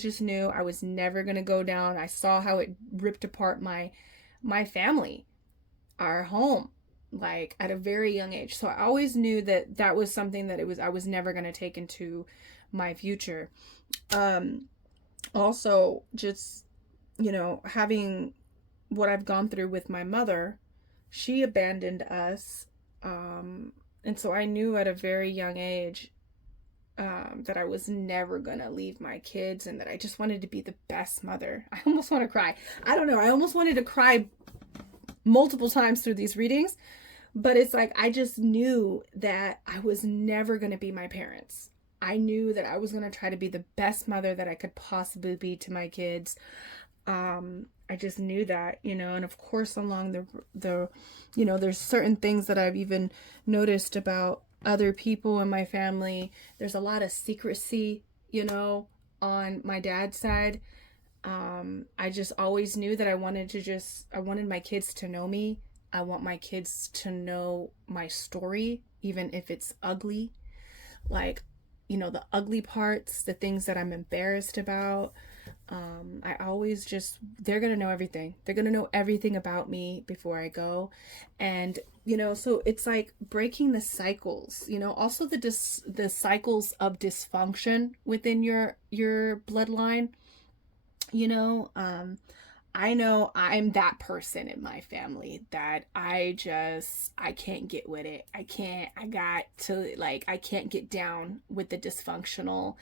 just knew I was never going to go down. I saw how it ripped apart my family, our home, like at a very young age. So I always knew that was something that I was never going to take into my future. Also just, having what I've gone through with my mother, she abandoned us. And so I knew at a very young age that I was never going to leave my kids, and that I just wanted to be the best mother. I almost want to cry. I don't know. I almost wanted to cry multiple times through these readings, but it's like I just knew that I was never going to be my parents. I knew that I was going to try to be the best mother that I could possibly be to my kids. I just knew that, and of course along the there's certain things that I've even noticed about other people in my family. There's a lot of secrecy, on my dad's side. I just always knew that I wanted my kids to know me. I want my kids to know my story, even if it's ugly, like, the ugly parts, the things that I'm embarrassed about. I always just, they're going to know everything. They're going to know everything about me before I go. And, so it's like breaking the cycles, also the cycles of dysfunction within your bloodline, you know, um, I know I'm that person in my family that I can't get with it. I got to, like, I can't get down with the dysfunctional,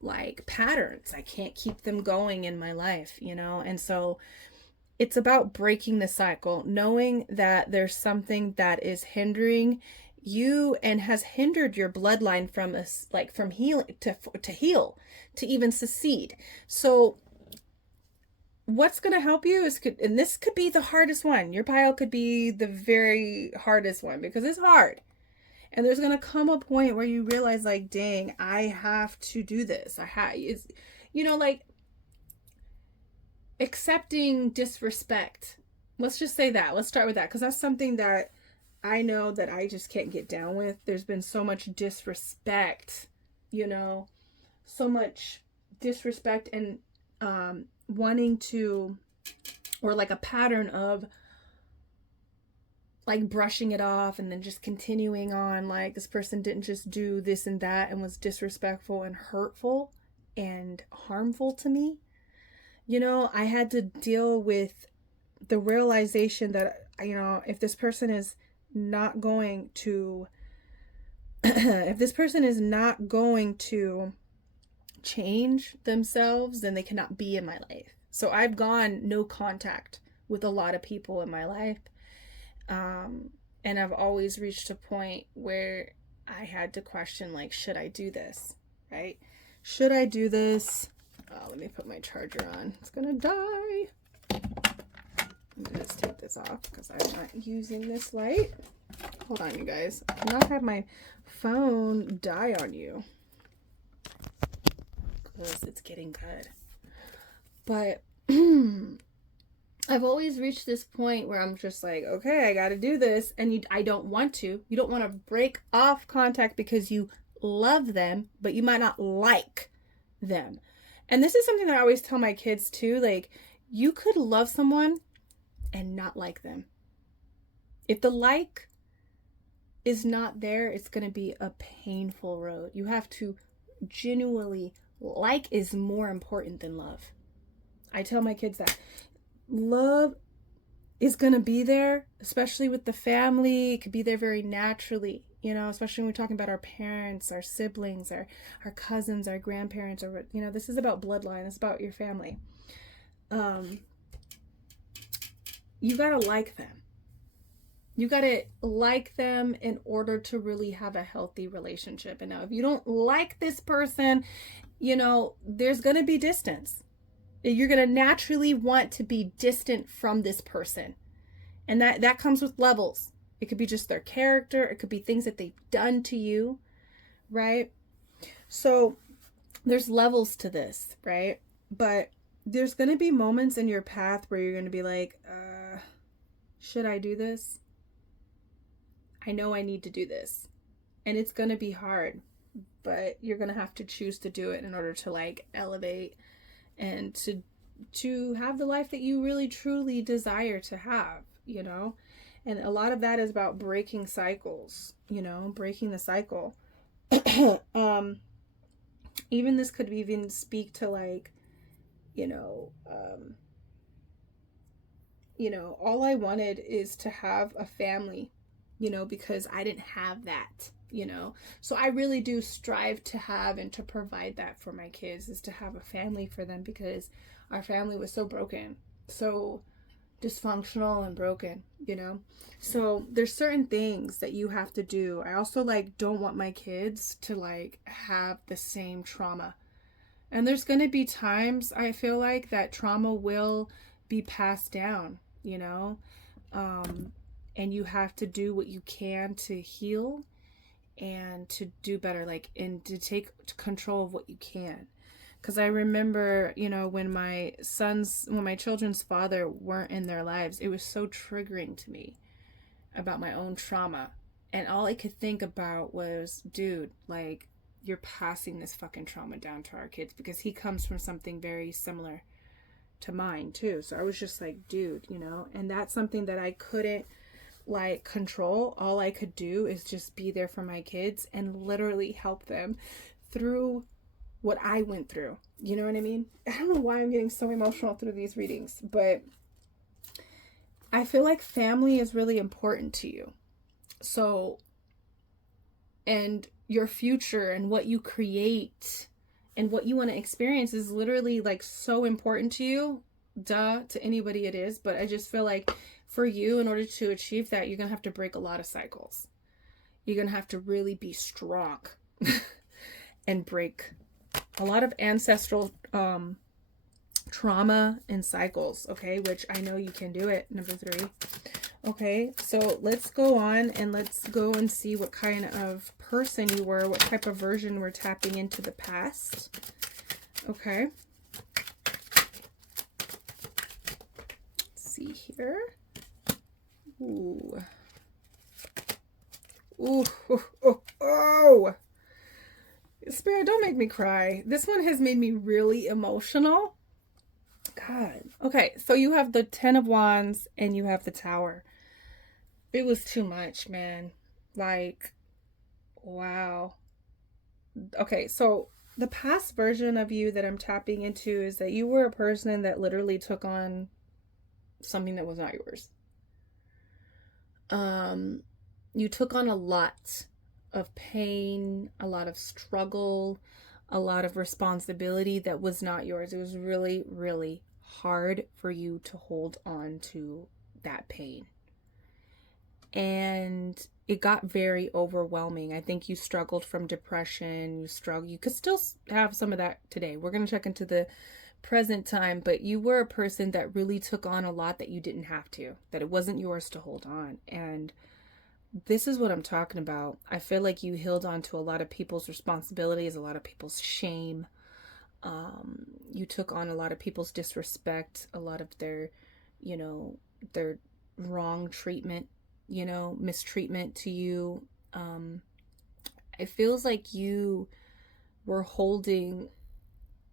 like, patterns. I can't keep them going in my life, And so it's about breaking the cycle, knowing that there's something that is hindering you and has hindered your bloodline from us, like from healing to heal, to even succeed. So what's going to help you is, and this could be the hardest one. Your pile could be the very hardest one because it's hard. And there's going to come a point where you realize, like, dang, I have to do this. Like, accepting disrespect. Let's just say that. Let's start with that because that's something that I know that I just can't get down with. There's been so much disrespect, so much disrespect and wanting to, or like a pattern of like brushing it off and then just continuing on, like this person didn't just do this and that and was disrespectful and hurtful and harmful to me. I had to deal with the realization that, if this person is not going to if this person is not going to change themselves, then they cannot be in my life. So I've gone no contact with a lot of people in my life. And I've always reached a point where I had to question, like, should I do this? Right? Should I do this? Oh, let me put my charger on. It's gonna die. Let me just take this off because I'm not using this light. Hold on, you guys. I cannot have my phone die on you because it's getting good. But I've always reached this point where I'm just like, okay, I got to do this. And I don't want to. You don't want to break off contact because you love them, but you might not like them. And this is something that I always tell my kids too. Like, you could love someone and not like them. If the like is not there, it's going to be a painful road. You have to genuinely like is more important than love. I tell my kids that love is going to be there, especially with the family. It could be there very naturally, especially when we're talking about our parents, our siblings, our cousins, our grandparents, or, this is about bloodline. It's about your family. You got to like them. You got to like them in order to really have a healthy relationship. And now if you don't like this person, there's going to be distance. You're going to naturally want to be distant from this person. And that comes with levels. It could be just their character. It could be things that they've done to you, right? So there's levels to this, right? But there's going to be moments in your path where you're going to be like, should I do this? I know I need to do this. And it's going to be hard, but you're going to have to choose to do it in order to, like, elevate and to have the life that you really truly desire to have, And a lot of that is about breaking cycles, breaking the cycle. Even this could even speak to, like, all I wanted is to have a family, because I didn't have that, So I really do strive to have and to provide that for my kids, is to have a family for them, because our family was so broken, so dysfunctional and broken, So there's certain things that you have to do. I also, like, don't want my kids to, like, have the same trauma. And there's going to be times, I feel like, that trauma will be passed down, and you have to do what you can to heal and to do better, like, and to take control of what you can. Because I remember, when my children's father weren't in their lives, it was so triggering to me about my own trauma. And all I could think about was, dude, like, you're passing this fucking trauma down to our kids, because he comes from something very similar to mine too. So I was just like, dude, you know, and that's something that I couldn't like control. All I could do is just be there for my kids and literally help them through what I went through. You know what I mean? I don't know why I'm getting so emotional through these readings, but I feel like family is really important to you. So, and your future and what you create and what you want to experience is literally like so important to you. Duh, to anybody it is. But I just feel like for you, in order to achieve that, you're going to have to break a lot of cycles. You're going to have to really be strong and break a lot of ancestral trauma and cycles, okay? Which I know you can do it. Number 3. Okay, so let's go on and let's go and see what kind of person you were, what type of version we're tapping into the past. Okay. Let's see here. Ooh. Ooh. Oh, oh, oh. Spirit, don't make me cry. This one has made me really emotional. God. Okay, so you have the 10 of Wands and you have the Tower. It was too much, man. Like, wow. Okay, so the past version of you that I'm tapping into is that you were a person that literally took on something that was not yours. You took on a lot of pain, a lot of struggle, a lot of responsibility that was not yours. It was really, really hard for you to hold on to that pain. And it got very overwhelming. I think you struggled from depression. You could still have some of that today. We're going to check into the present time, but you were a person that really took on a lot that you didn't have to, that it wasn't yours to hold on. And this is what I'm talking about. I feel like you held on to a lot of people's responsibilities, a lot of people's shame. You took on a lot of people's disrespect, a lot of their, you know, their wrong treatment, you know, mistreatment to you. It feels like you were holding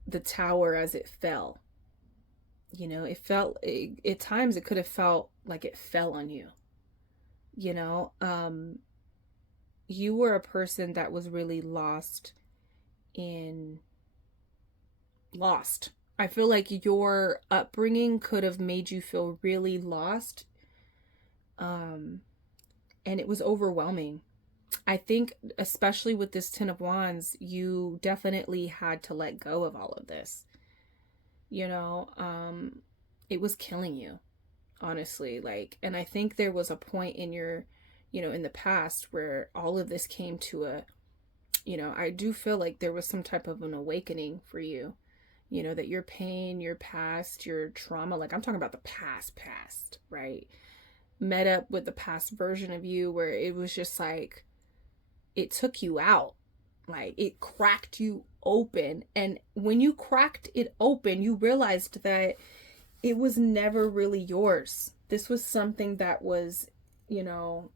the tower as it fell. You know, at times it could have felt like it fell on you. You know, you were a person that was really lost. I feel like your upbringing could have made you feel really lost. And it was overwhelming. I think, especially with this 10 of Wands, you definitely had to let go of all of this. You know, it was killing you, honestly. Like, and I think there was a point in your, you know, in the past where all of this came to a, you know, I do feel like there was some type of an awakening for you. You know, that your pain, your past, your trauma, like I'm talking about the past, right? Met up with the past version of you where it was just like, it took you out. Like, it cracked you open. And when you cracked it open, you realized that it was never really yours. This was something that was, you know,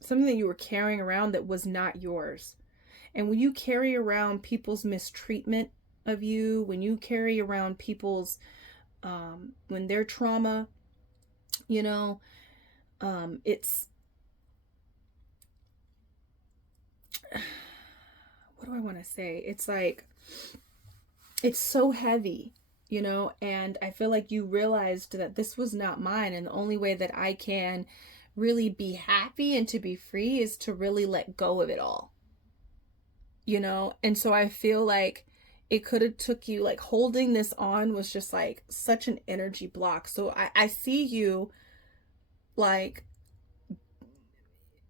something that you were carrying around that was not yours. And when you carry around people's mistreatment of you, when you carry around people's, when their trauma, you know, it's, what do I want to say? It's like, it's so heavy, you know, and I feel like you realized that this was not mine. And the only way that I can really be happy and to be free is to really let go of it all, you know? And so I feel like it could have took you, like, holding this on was just like such an energy block. So I see you like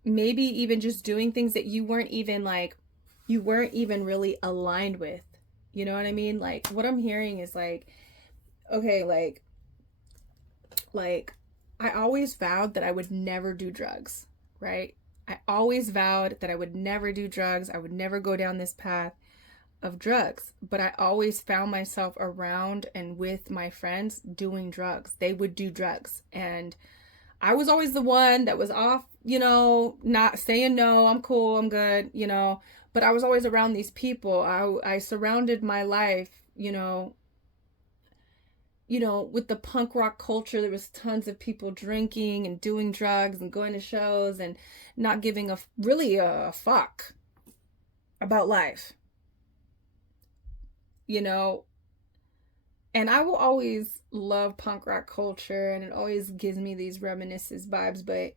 maybe even just doing things that you weren't even really aligned with. You know what I mean? Like, what I'm hearing is like, okay, like I always vowed that I would never do drugs, right? I always vowed that I would never do drugs. I would never go down this path of drugs, but I always found myself around and with my friends doing drugs. They would do drugs, and I was always the one that was off, you know, not saying no, I'm cool, I'm good, you know, But I was always around these people. I surrounded my life, with the punk rock culture. There was tons of people drinking and doing drugs and going to shows and not giving really a fuck about life, you know. And I will always love punk rock culture, and it always gives me these reminiscence vibes, but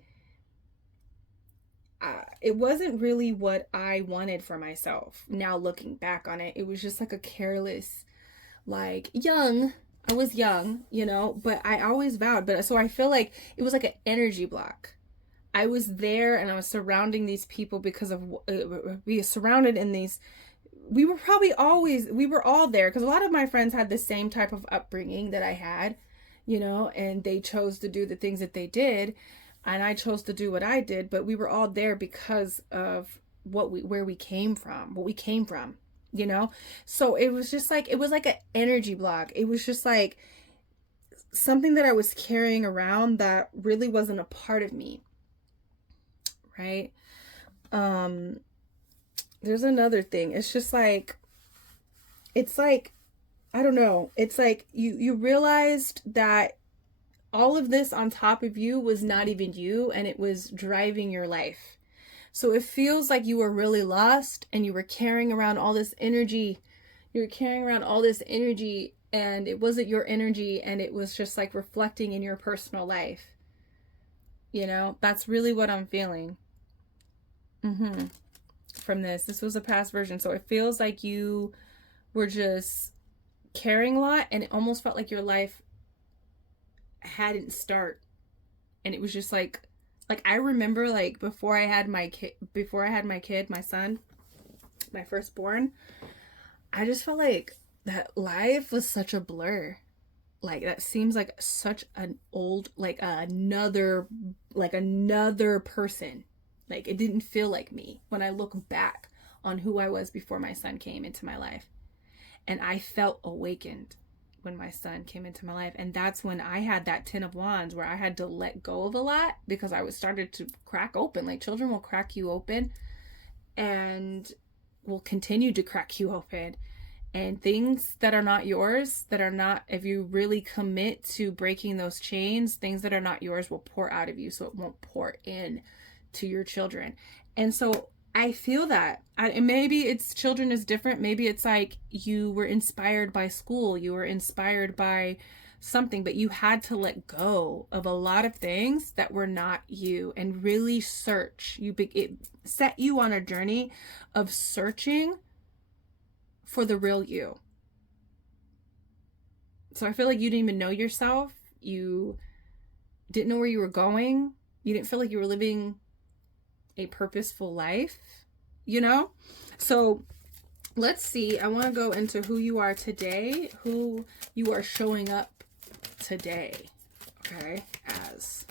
it wasn't really what I wanted for myself. Now looking back on it, it was just like a careless, like young. I was young, but I always vowed. But so I feel like it was like an energy block. I was there and I was surrounding these people because of we surrounded in these. We were all there because a lot of my friends had the same type of upbringing that I had, and they chose to do the things that they did, and I chose to do what I did, but we were all there because of where we came from, So it was just like, it was like an energy block. It was just like something that I was carrying around that really wasn't a part of me. Right? There's another thing. It's just like, I don't know. It's like you realized that all of this on top of you was not even you, and it was driving your life. So it feels like you were really lost and you were carrying around all this energy. And it wasn't your energy, and it was just like reflecting in your personal life. That's really what I'm feeling. From this was a past version. So it feels like you were just carrying a lot, and it almost felt like your life hadn't start, and it was just like I remember, like, before I had my kid, my son, my firstborn, I just felt like that life was such a blur. Like, that seems like such an old, like another person. Like, it didn't feel like me when I look back on who I was before my son came into my life. And I felt awakened when my son came into my life. And that's when I had that 10 of wands where I had to let go of a lot, because I was started to crack open. Like, children will crack you open and will continue to crack you open. And things that are not yours, if you really commit to breaking those chains, things that are not yours will pour out of you, so it won't pour in to your children. And so I feel that. And maybe it's children is different. Maybe it's like you were inspired by school, you were inspired by something, but you had to let go of a lot of things that were not you and really search. It set you on a journey of searching for the real you. So I feel like you didn't even know yourself. You didn't know where you were going. You didn't feel like you were living a purposeful life, So let's see. I want to go into who you are today, who you are showing up today, okay, as.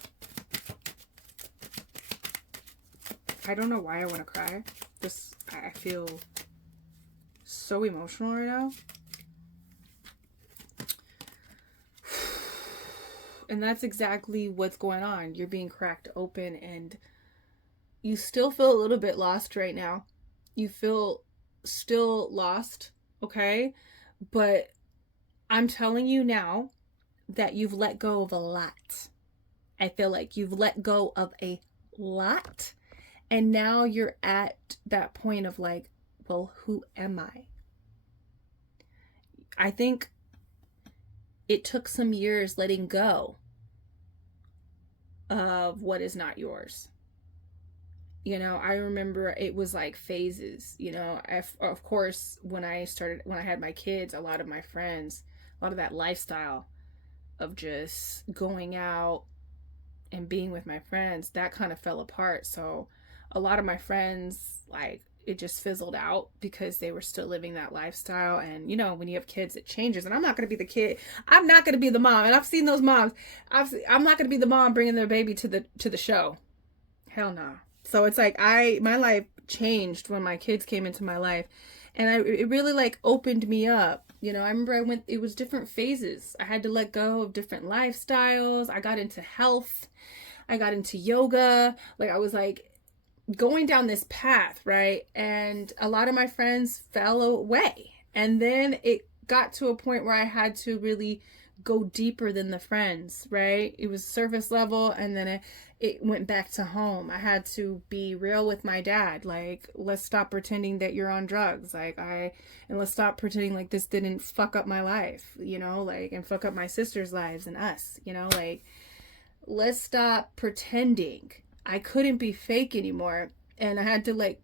I don't know why I want to cry. I feel so emotional right now. And that's exactly what's going on. You're being cracked open, and you still feel a little bit lost right now. You feel still lost, okay? But I'm telling you now that you've let go of a lot. I feel like you've let go of a lot. And now you're at that point of like, well, who am I? I think it took some years letting go of what is not yours. I remember it was like phases, of course, when I had my kids, a lot of my friends, a lot of that lifestyle of just going out and being with my friends, that kind of fell apart. So a lot of my friends, like, it just fizzled out because they were still living that lifestyle. And when you have kids, it changes. And I'm not going to be the kid. I'm not going to be the mom. And I've seen those moms. I'm not going to be the mom bringing their baby to the show. Hell no. So it's like my life changed when my kids came into my life, and it really like opened me up. I remember it was different phases. I had to let go of different lifestyles. I got into health. I got into yoga. Like, I was like, going down this path, right? And a lot of my friends fell away. And then it got to a point where I had to really go deeper than the friends, right? It was surface level, and then it went back to home. I had to be real with my dad. Like, let's stop pretending that you're on drugs. And let's stop pretending like this didn't fuck up my life, like, and fuck up my sister's lives and us, like, let's stop pretending. I couldn't be fake anymore. And I had to, like,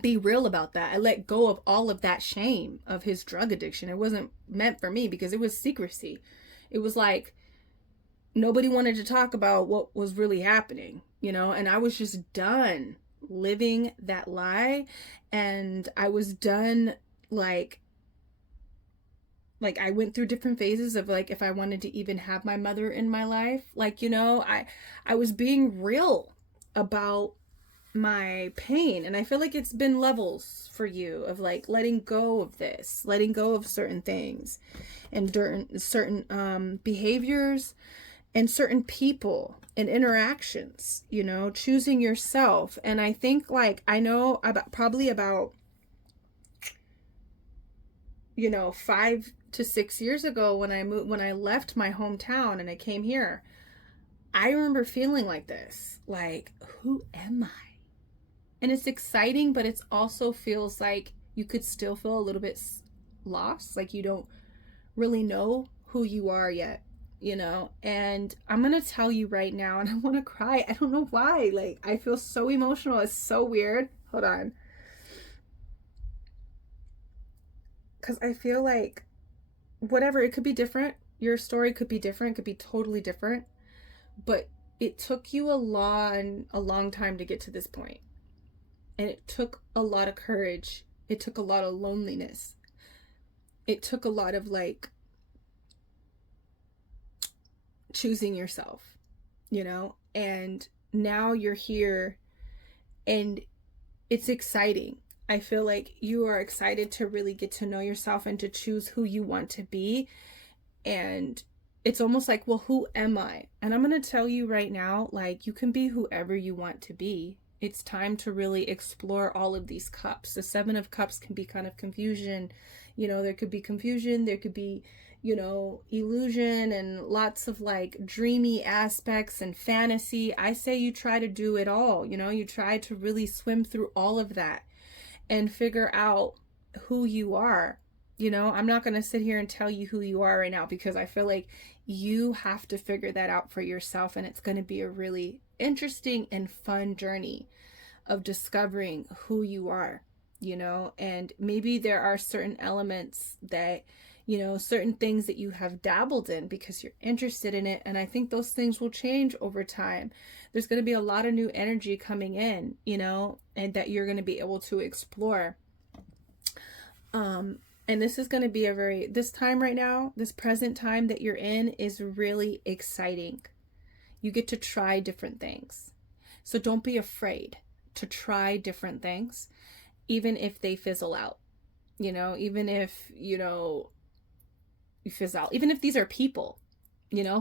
be real about that. I let go of all of that shame of his drug addiction. It wasn't meant for me because it was secrecy. It was like nobody wanted to talk about what was really happening, and I was just done living that lie. And I was done, like I went through different phases of, like, if I wanted to even have my mother in my life, like, I was being real about my pain. And I feel like it's been levels for you of, like, letting go of this, letting go of certain things and certain behaviors and certain people and interactions, choosing yourself. And I think, like, I know probably about 5 to 6 years ago, when I left my hometown and I came here, I remember feeling like this, like, who am I? And it's exciting, but it also feels like you could still feel a little bit lost, like you don't really know who you are yet, and I'm gonna tell you right now, and I want to cry. I don't know why. Like, I feel so emotional. It's so weird. Hold on. Because I feel like whatever, it could be different. Your story could be different. It could be totally different. But it took you a long time to get to this point. And it took a lot of courage. It took a lot of loneliness. It took a lot of, like, choosing yourself, and now you're here, and it's exciting. I feel like you are excited to really get to know yourself and to choose who you want to be. And it's almost like, well, who am I? And I'm going to tell you right now, like, you can be whoever you want to be. It's time to really explore all of these cups. The 7 of Cups can be kind of confusion. There could be confusion. There could be, illusion and lots of, like, dreamy aspects and fantasy. I say you try to do it all. You try to really swim through all of that and figure out who you are. I'm not going to sit here and tell you who you are right now, because I feel like you have to figure that out for yourself. And it's going to be a really interesting and fun journey of discovering who you are, and maybe there are certain elements that, certain things that you have dabbled in because you're interested in it. And I think those things will change over time. There's going to be a lot of new energy coming in, and that you're going to be able to explore. And this is going to be this time right now, this present time that you're in, is really exciting. You get to try different things. So don't be afraid to try different things, even if they fizzle out, even if, you fizzle out, even if these are people,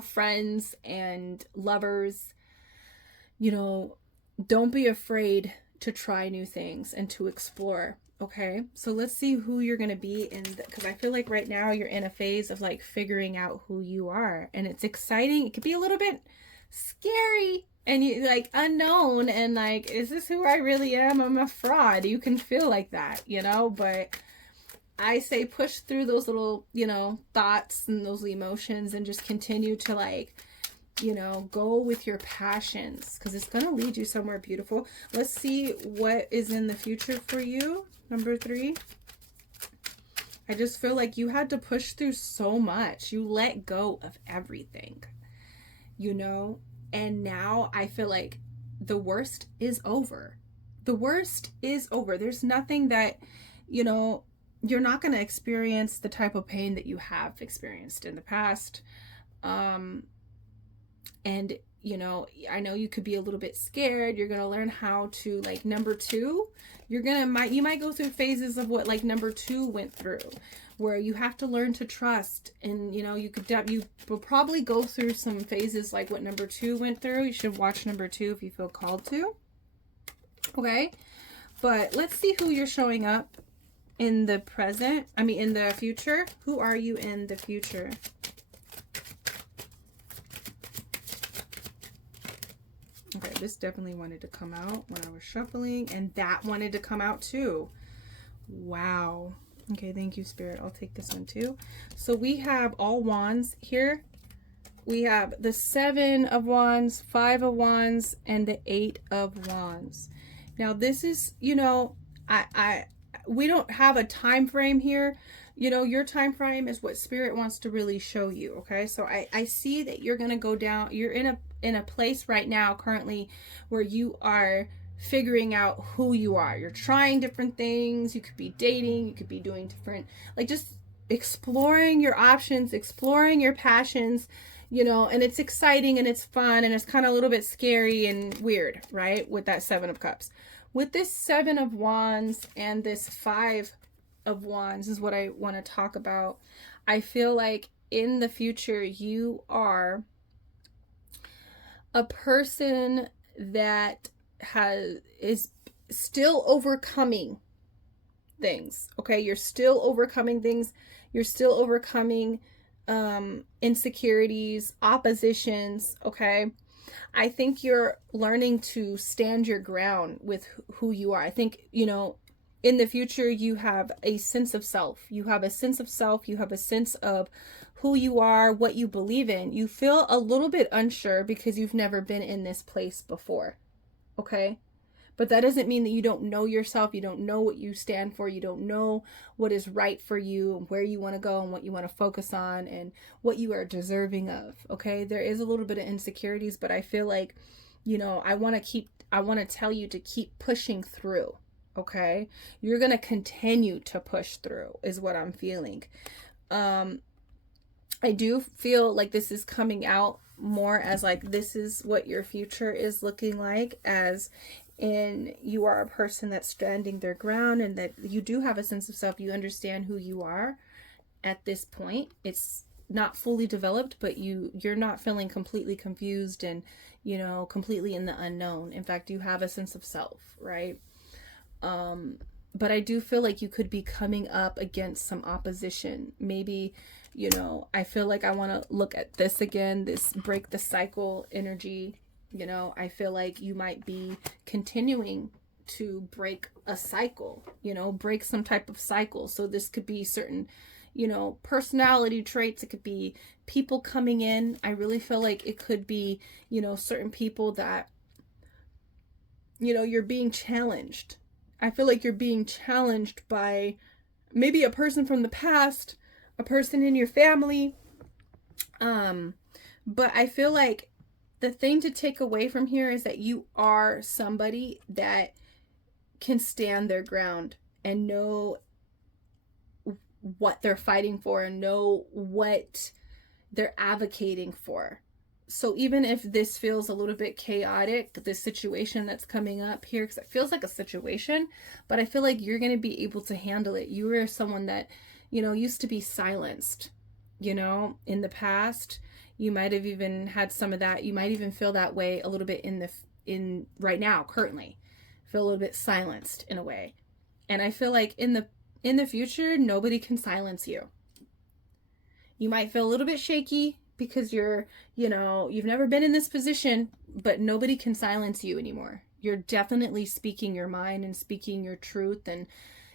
friends and lovers, don't be afraid to try new things and to explore. Okay, so let's see who you're going to be in, because I feel like right now you're in a phase of, like, figuring out who you are, and it's exciting. It could be a little bit scary and you, like, unknown, and, like, is this who I really am? I'm a fraud. You can feel like that, but I say push through those little, thoughts and those emotions, and just continue to, like, go with your passions, because it's going to lead you somewhere beautiful. Let's see what is in the future for you. Number 3. I just feel like you had to push through so much. You let go of everything, and now I feel like the worst is over. The worst is over. There's nothing that, you're not going to experience the type of pain that you have experienced in the past. And, I know you could be a little bit scared. You're going to learn how to, like, number 2, you might go through phases of what, like, number 2 went through, where you have to learn to trust. And, you will probably go through some phases like what number 2 went through. You should watch number 2 if you feel called to. Okay. But let's see who you're showing up in the present. I mean, in the future. Who are you in the future? Okay, this definitely wanted to come out when I was shuffling, and that wanted to come out too. Wow. Okay, thank you, Spirit. I'll take this one too. So we have all wands here. We have the 7 of wands, 5 of wands, and the 8 of wands. Now this is, you know, we don't have a time frame here. You know, your time frame is what Spirit wants to really show you. Okay, so I see that you're gonna go down. You're in a place right now currently where you are figuring out who you are. You're trying different things. You could be dating. You could be doing different, like, just exploring your options, exploring your passions. You know, and it's exciting and it's fun and it's kind of a little bit scary and weird, right? With that 7 of cups. With this 7 of wands and this 5 of wands is what I want to talk about. I feel like in the future you are a person that is still overcoming things. Okay, you're still overcoming things. You're still overcoming insecurities, oppositions. Okay, I think you're learning to stand your ground with who you are. I think, you know, in the future you have a sense of self. You have a sense of self. You have a sense of who you are, what you believe in. You feel a little bit unsure because you've never been in this place before. Okay, but that doesn't mean that you don't know yourself. You don't know what you stand for. You don't know what is right for you and where you want to go and what you want to focus on and what you are deserving of. Okay, there is a little bit of insecurities, but I feel like, you know, I want to tell you to keep pushing through. Okay, you're going to continue to push through is what I'm feeling. I do feel like this is coming out more as like this is what your future is looking like, as in you are a person that's standing their ground and that you do have a sense of self. You understand who you are at this point. It's not fully developed, but you're not feeling completely confused and, you know, completely in the unknown. In fact, you have a sense of self, right? But I do feel like you could be coming up against some opposition. Maybe, you know, I feel like I want to look at this again, this break the cycle energy. You know, I feel like you might be continuing to break a cycle, you know, break some type of cycle. So this could be certain, you know, personality traits. It could be people coming in. I really feel like it could be, you know, certain people that, you know, you're being challenged. I feel like you're being challenged by maybe a person from the past, a person in your family. But I feel like the thing to take away from here is that you are somebody that can stand their ground and know what they're fighting for and know what they're advocating for. So even if this feels a little bit chaotic, this situation that's coming up here, because it feels like a situation, but I feel like you're going to be able to handle it. You are someone that, you know, used to be silenced, you know, in the past. You might have even had some of that. You might even feel that way a little bit in right now, currently. Feel a little bit silenced in a way. And I feel like in the future, nobody can silence you. You might feel a little bit shaky because you're, you know, you've never been in this position, but nobody can silence you anymore. You're definitely speaking your mind and speaking your truth and,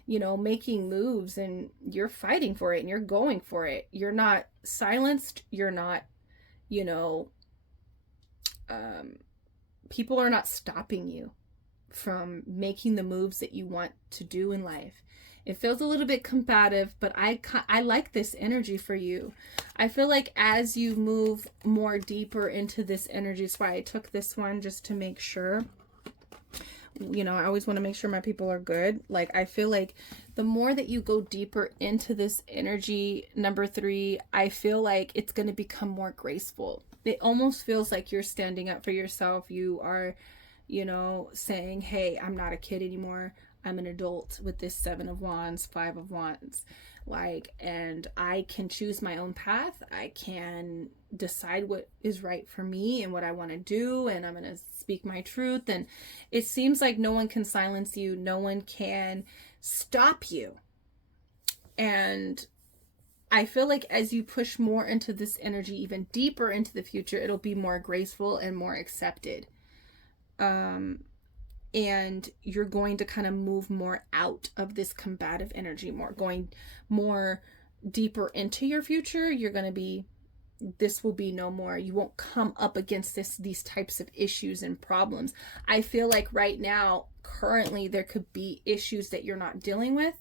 you know, making moves, and you're fighting for it and you're going for it. You're not silenced. You're not, you know, people are not stopping you from making the moves that you want to do in life. It feels a little bit combative, but I like this energy for you. I feel like as you move more deeper into this energy, that's why I took this one, just to make sure. You know, I always want to make sure my people are good. Like, I feel like the more that you go deeper into this energy, number 3, I feel like it's going to become more graceful. It almost feels like you're standing up for yourself. You are, you know, saying, hey, I'm not a kid anymore. I'm an adult with this 7 of Wands, 5 of Wands. Like, and I can choose my own path. I can decide what is right for me and what I want to do, and I'm going to speak my truth. And it seems like no one can silence you, no one can stop you. And I feel like as you push more into this energy, even deeper into the future, it'll be more graceful and more accepted. And you're going to kind of move more out of this combative energy, going more deeper into your future. You're going to be, this will be no more. You won't come up against these types of issues and problems. I feel like right now, currently, there could be issues that you're not dealing with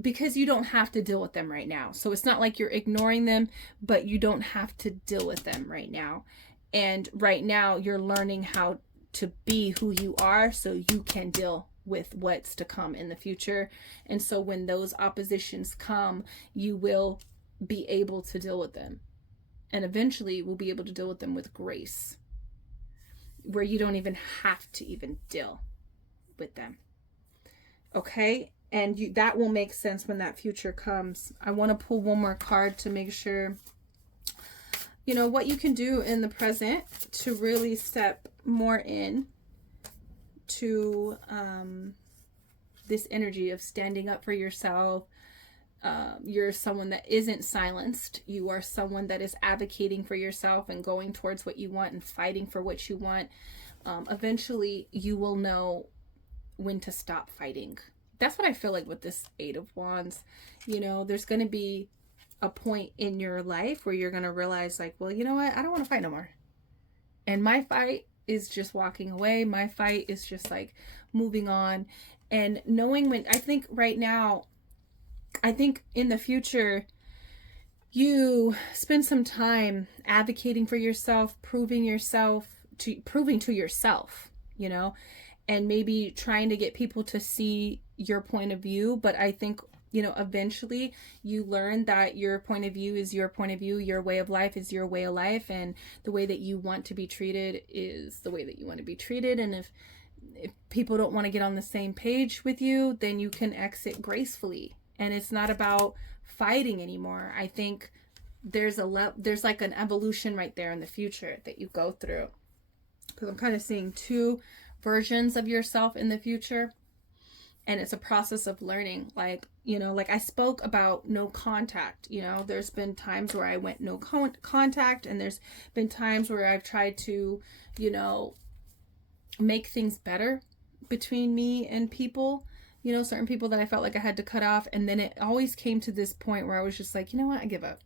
because you don't have to deal with them right now. So it's not like you're ignoring them, but you don't have to deal with them right now. And right now, you're learning how to be who you are so you can deal with what's to come in the future. And so when those oppositions come, you will be able to deal with them. And eventually we'll be able to deal with them with grace, where you don't even have to even deal with them. Okay? And that will make sense when that future comes. I want to pull one more card to make sure, you know, what you can do in the present to really step more in to this energy of standing up for yourself. You're someone that isn't silenced. You are someone that is advocating for yourself and going towards what you want and fighting for what you want. Eventually, you will know when to stop fighting. That's what I feel like with this 8 of Wands. You know, there's going to be a point in your life where you're going to realize, like, well, you know what? I don't want to fight no more. And my fight is just walking away. My fight is just like moving on. And knowing when, I think right now, I think in the future, you spend some time advocating for yourself, proving to yourself, you know, and maybe trying to get people to see your point of view. But I think, you know, eventually you learn that your point of view is your point of view. Your way of life is your way of life. And the way that you want to be treated is the way that you want to be treated. And if people don't want to get on the same page with you, then you can exit gracefully. And it's not about fighting anymore. I think there's like an evolution right there in the future that you go through. Because I'm kind of seeing 2 versions of yourself in the future. And it's a process of learning. Like, you know, like I spoke about no contact. You know, there's been times where I went no contact, and there's been times where I've tried to, you know, make things better between me and people. You know, certain people that I felt like I had to cut off. And then it always came to this point where I was just like, you know what? I give up.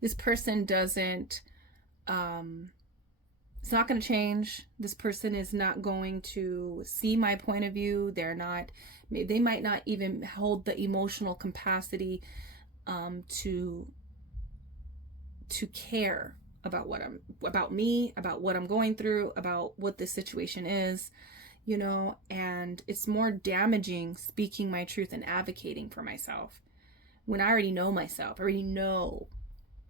This person doesn't, it's not going to change. This person is not going to see my point of view. They might not even hold the emotional capacity to care about me, about what I'm going through, about what this situation is, you know. And it's more damaging speaking my truth and advocating for myself when I already know myself. I already know,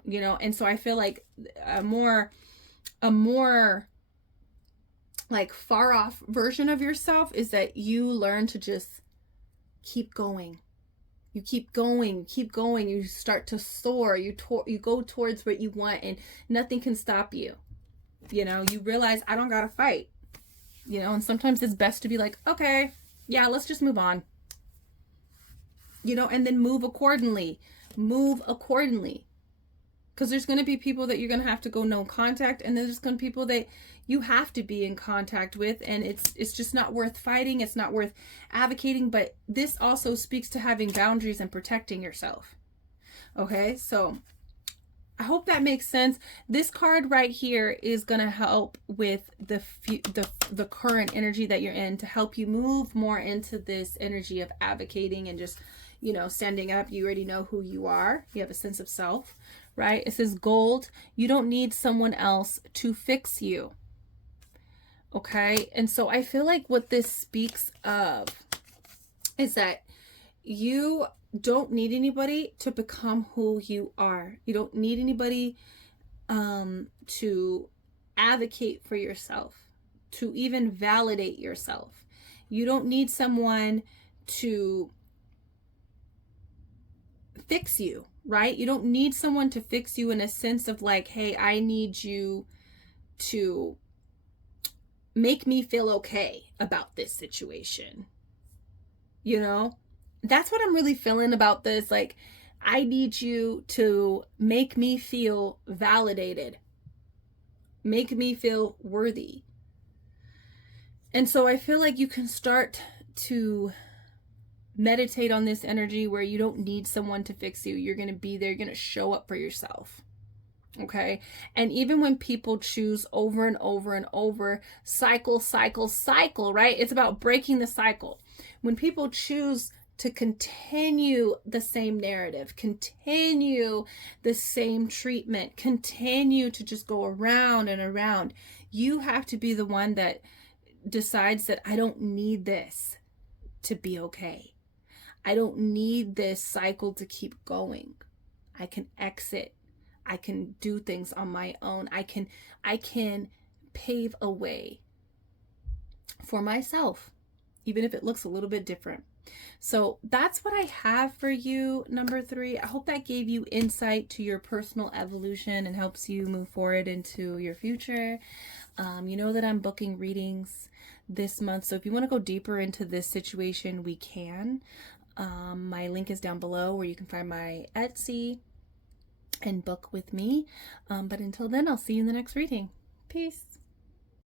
you know. And so I feel like a more like far off version of yourself is that you learn to just keep going. You keep going, you start to soar, you go towards what you want, and nothing can stop you. You know, you realize I don't gotta fight, you know. And sometimes it's best to be like, okay, yeah, let's just move on, you know, and then move accordingly. Because there's going to be people that you're going to have to go no contact, and there's going to be people that you have to be in contact with, and it's just not worth fighting. It's not worth advocating. But this also speaks to having boundaries and protecting yourself. Okay, so I hope that makes sense. This card right here is going to help with the current energy that you're in, to help you move more into this energy of advocating and just, you know, standing up. You already know who you are. You have a sense of self. Right? It says gold. You don't need someone else to fix you. Okay? And so I feel like what this speaks of is that you don't need anybody to become who you are. You don't need anybody to advocate for yourself, to even validate yourself. You don't need someone to fix you, right? You don't need someone to fix you in a sense of like, hey, I need you to make me feel okay about this situation. You know, that's what I'm really feeling about this. Like, I need you to make me feel validated, make me feel worthy. And so I feel like you can start to meditate on this energy where you don't need someone to fix you. You're going to be there, you're going to show up for yourself. Okay. And even when people choose over and over and over, cycle, right? It's about breaking the cycle. When people choose to continue the same narrative, continue the same treatment, continue to just go around and around, you have to be the one that decides that I don't need this to be okay. I don't need this cycle to keep going. I can exit. I can do things on my own. I can pave a way for myself, even if it looks a little bit different. So that's what I have for you, number 3. I hope that gave you insight to your personal evolution and helps you move forward into your future. You know that I'm booking readings this month. So if you want to go deeper into this situation, we can. My link is down below where you can find my Etsy and book with me. But until then, I'll see you in the next reading. Peace.